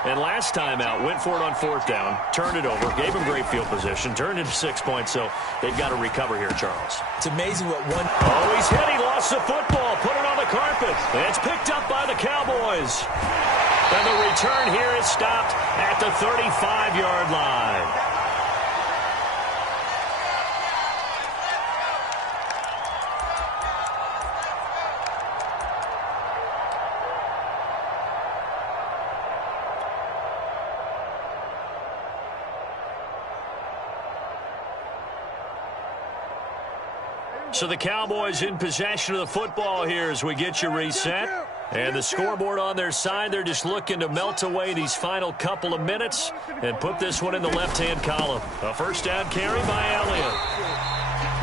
And last time out, went for it on 4th down, turned it over, gave him great field position, turned it to 6 points, so they've got to recover here, Charles. It's amazing what one... Oh, he's hit. He lost the football, put it on the carpet. And it's picked up by the Cowboys. And the return here is stopped at the 35-yard line. So the Cowboys in possession of the football here as we get you reset. And the scoreboard on their side, they're just looking to melt away these final couple of minutes and put this one in the left-hand column. A first down carry by Elliott.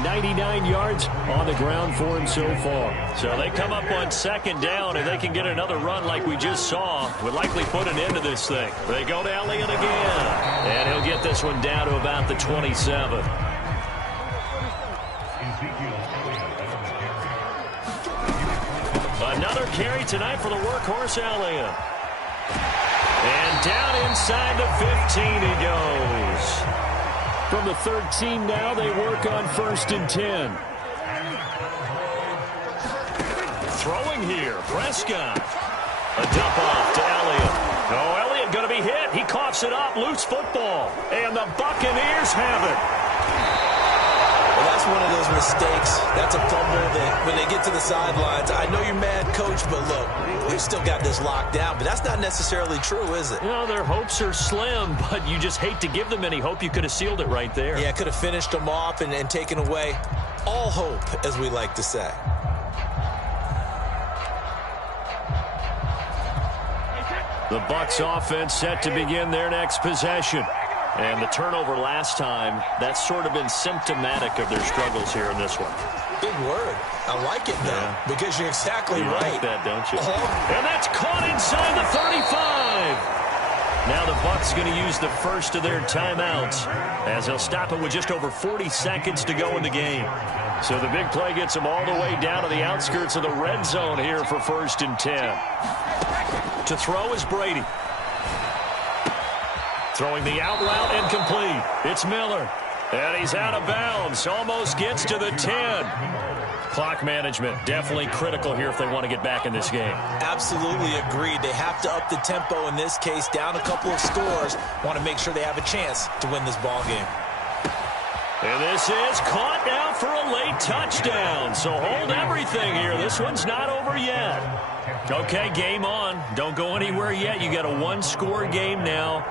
99 yards on the ground for him so far. So they come up on second down, and they can get another run like we just saw. Would likely put an end to this thing. They go to Elliott again, and he'll get this one down to about the 27. Another carry tonight for the workhorse Elliott. And down inside the 15 he goes. From the 13 now, they work on 1st and 10. Throwing here, Prescott. A dump off to Elliott. Oh, Elliott going to be hit. He coughs it up, loose football. And the Buccaneers have it. Well, that's one of those mistakes. That's a fumble that when they get to the sidelines, I know you're mad, Coach, but look, we've still got this locked down. But that's not necessarily true, is it? You know, their hopes are slim, but you just hate to give them any hope. You could have sealed it right there. Yeah, could have finished them off and taken away all hope, as we like to say. The Bucs offense set to begin their next possession. And the turnover last time, that's sort of been symptomatic of their struggles here in this one. Big word. I like it, though, because you're exactly you right. Like that, don't you? And that's caught inside the 35. Now the Bucs going to use the first of their timeouts as they'll stop it with just over 40 seconds to go in the game. So the big play gets them all the way down to the outskirts of the red zone here for 1st and 10. To throw is Brady. Throwing the out route incomplete. It's Miller. And he's out of bounds. Almost gets to the 10. Clock management definitely critical here if they want to get back in this game. Absolutely agreed. They have to up the tempo in this case, down a couple of scores. Want to make sure they have a chance to win this ball game. And this is caught now for a late touchdown. So hold everything here. This one's not over yet. Okay, game on. Don't go anywhere yet. You got a one-score game now.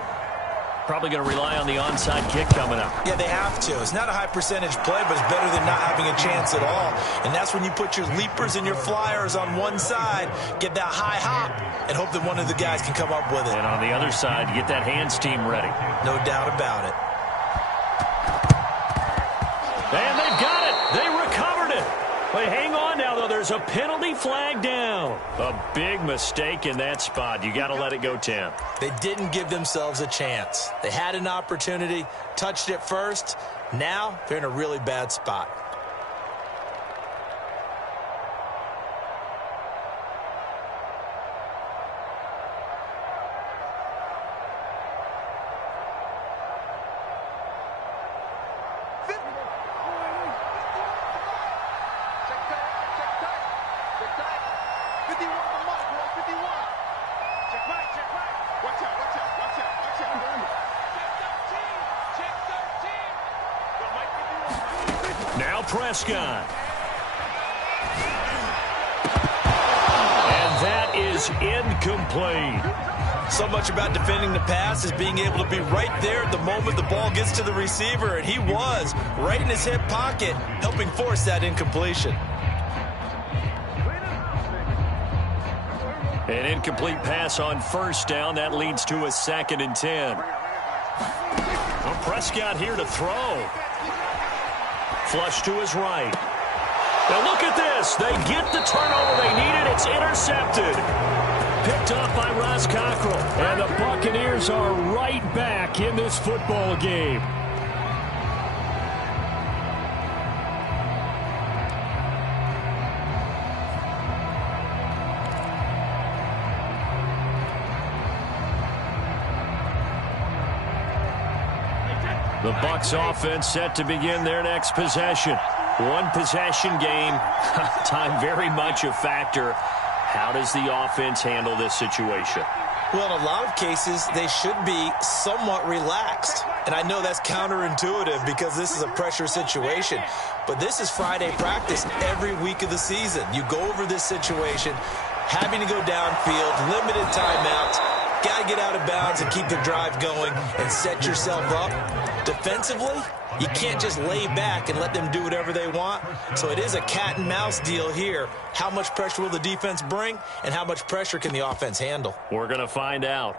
Probably going to rely on the onside kick coming up. Yeah, they have to. It's not a high percentage play, but it's better than not having a chance at all. And that's when you put your leapers and your flyers on one side, get that high hop, and hope that one of the guys can come up with it. And on the other side, get that hands team ready. No doubt about it. And they've got it. They recovered it. Wait, hang on now, though. There's a penalty flag down. A big mistake in that spot. You got to let it go 10. They didn't give themselves a chance. They had an opportunity, touched it first. Now they're in a really bad spot. Prescott. And that is incomplete. So much about defending the pass is being able to be right there at the moment the ball gets to the receiver, and he was right in his hip pocket, helping force that incompletion. An incomplete pass on first down. That leads to a 2nd and 10. Well, Prescott here to throw. Flush to his right. Now look at this. They get the turnover they needed. It's intercepted. Picked up by Ross Cockrell. And the Buccaneers are right back in this football game. The Bucs offense set to begin their next possession. One possession game. Time very much a factor. How does the offense handle this situation? Well, in a lot of cases, they should be somewhat relaxed. And I know that's counterintuitive because this is a pressure situation. But this is Friday practice every week of the season. You go over this situation, having to go downfield, limited timeouts, got to get out of bounds and keep the drive going and set yourself up Defensively, you can't just lay back and let them do whatever they want. So it is a cat and mouse deal here. How much pressure will the defense bring, and how much pressure can the offense handle? We're going to find out.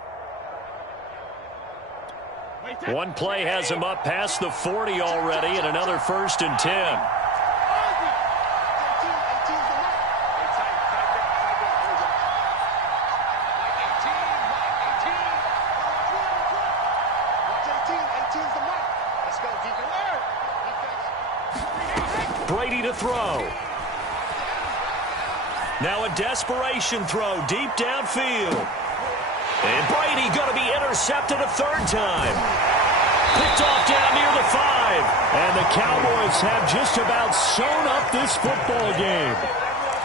One play has him up past the 40 already, and another 1st and 10. Brady to throw. Now a desperation throw deep downfield. And Brady going to be intercepted a 3rd time. Picked off down near the 5. And the Cowboys have just about sewn up this football game.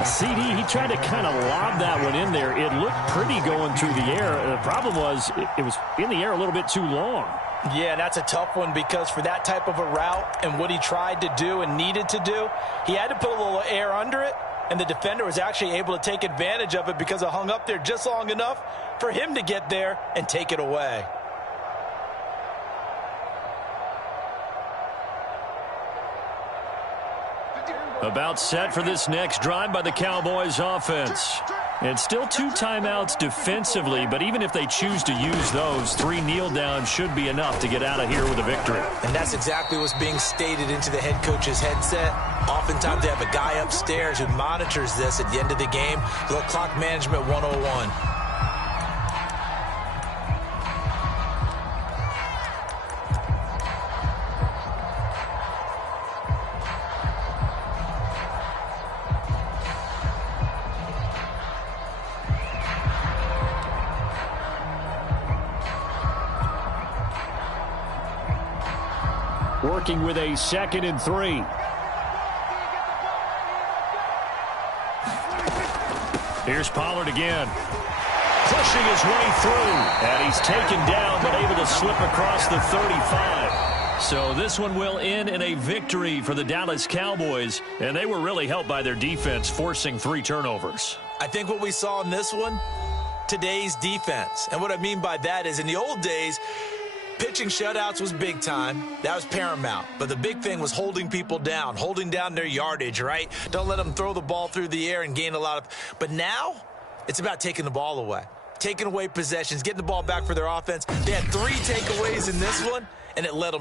CD, he tried to kind of lob that one in there. It looked pretty going through the air. The problem was it was in the air a little bit too long. Yeah, that's a tough one because for that type of a route and what he tried to do and needed to do, he had to put a little air under it, and the defender was actually able to take advantage of it because it hung up there just long enough for him to get there and take it away. About set for this next drive by the Cowboys offense. It's still 2 timeouts defensively, but even if they choose to use those, 3 kneel downs should be enough to get out of here with a victory. And that's exactly what's being stated into the head coach's headset. Oftentimes they have a guy upstairs who monitors this at the end of the game. A little clock management 101. Working with a 2nd and 3. Here's Pollard again. Pushing his way through. And he's taken down, but able to slip across the 35. So this one will end in a victory for the Dallas Cowboys. And they were really helped by their defense, forcing 3 turnovers. I think what we saw in this one, today's defense. And what I mean by that is in the old days, pitching shutouts was big time. That was paramount. But the big thing was holding people down, holding down their yardage, right? Don't let them throw the ball through the air and gain a lot of... But now, it's about taking the ball away. Taking away possessions, getting the ball back for their offense. They had 3 takeaways in this one, and it led them to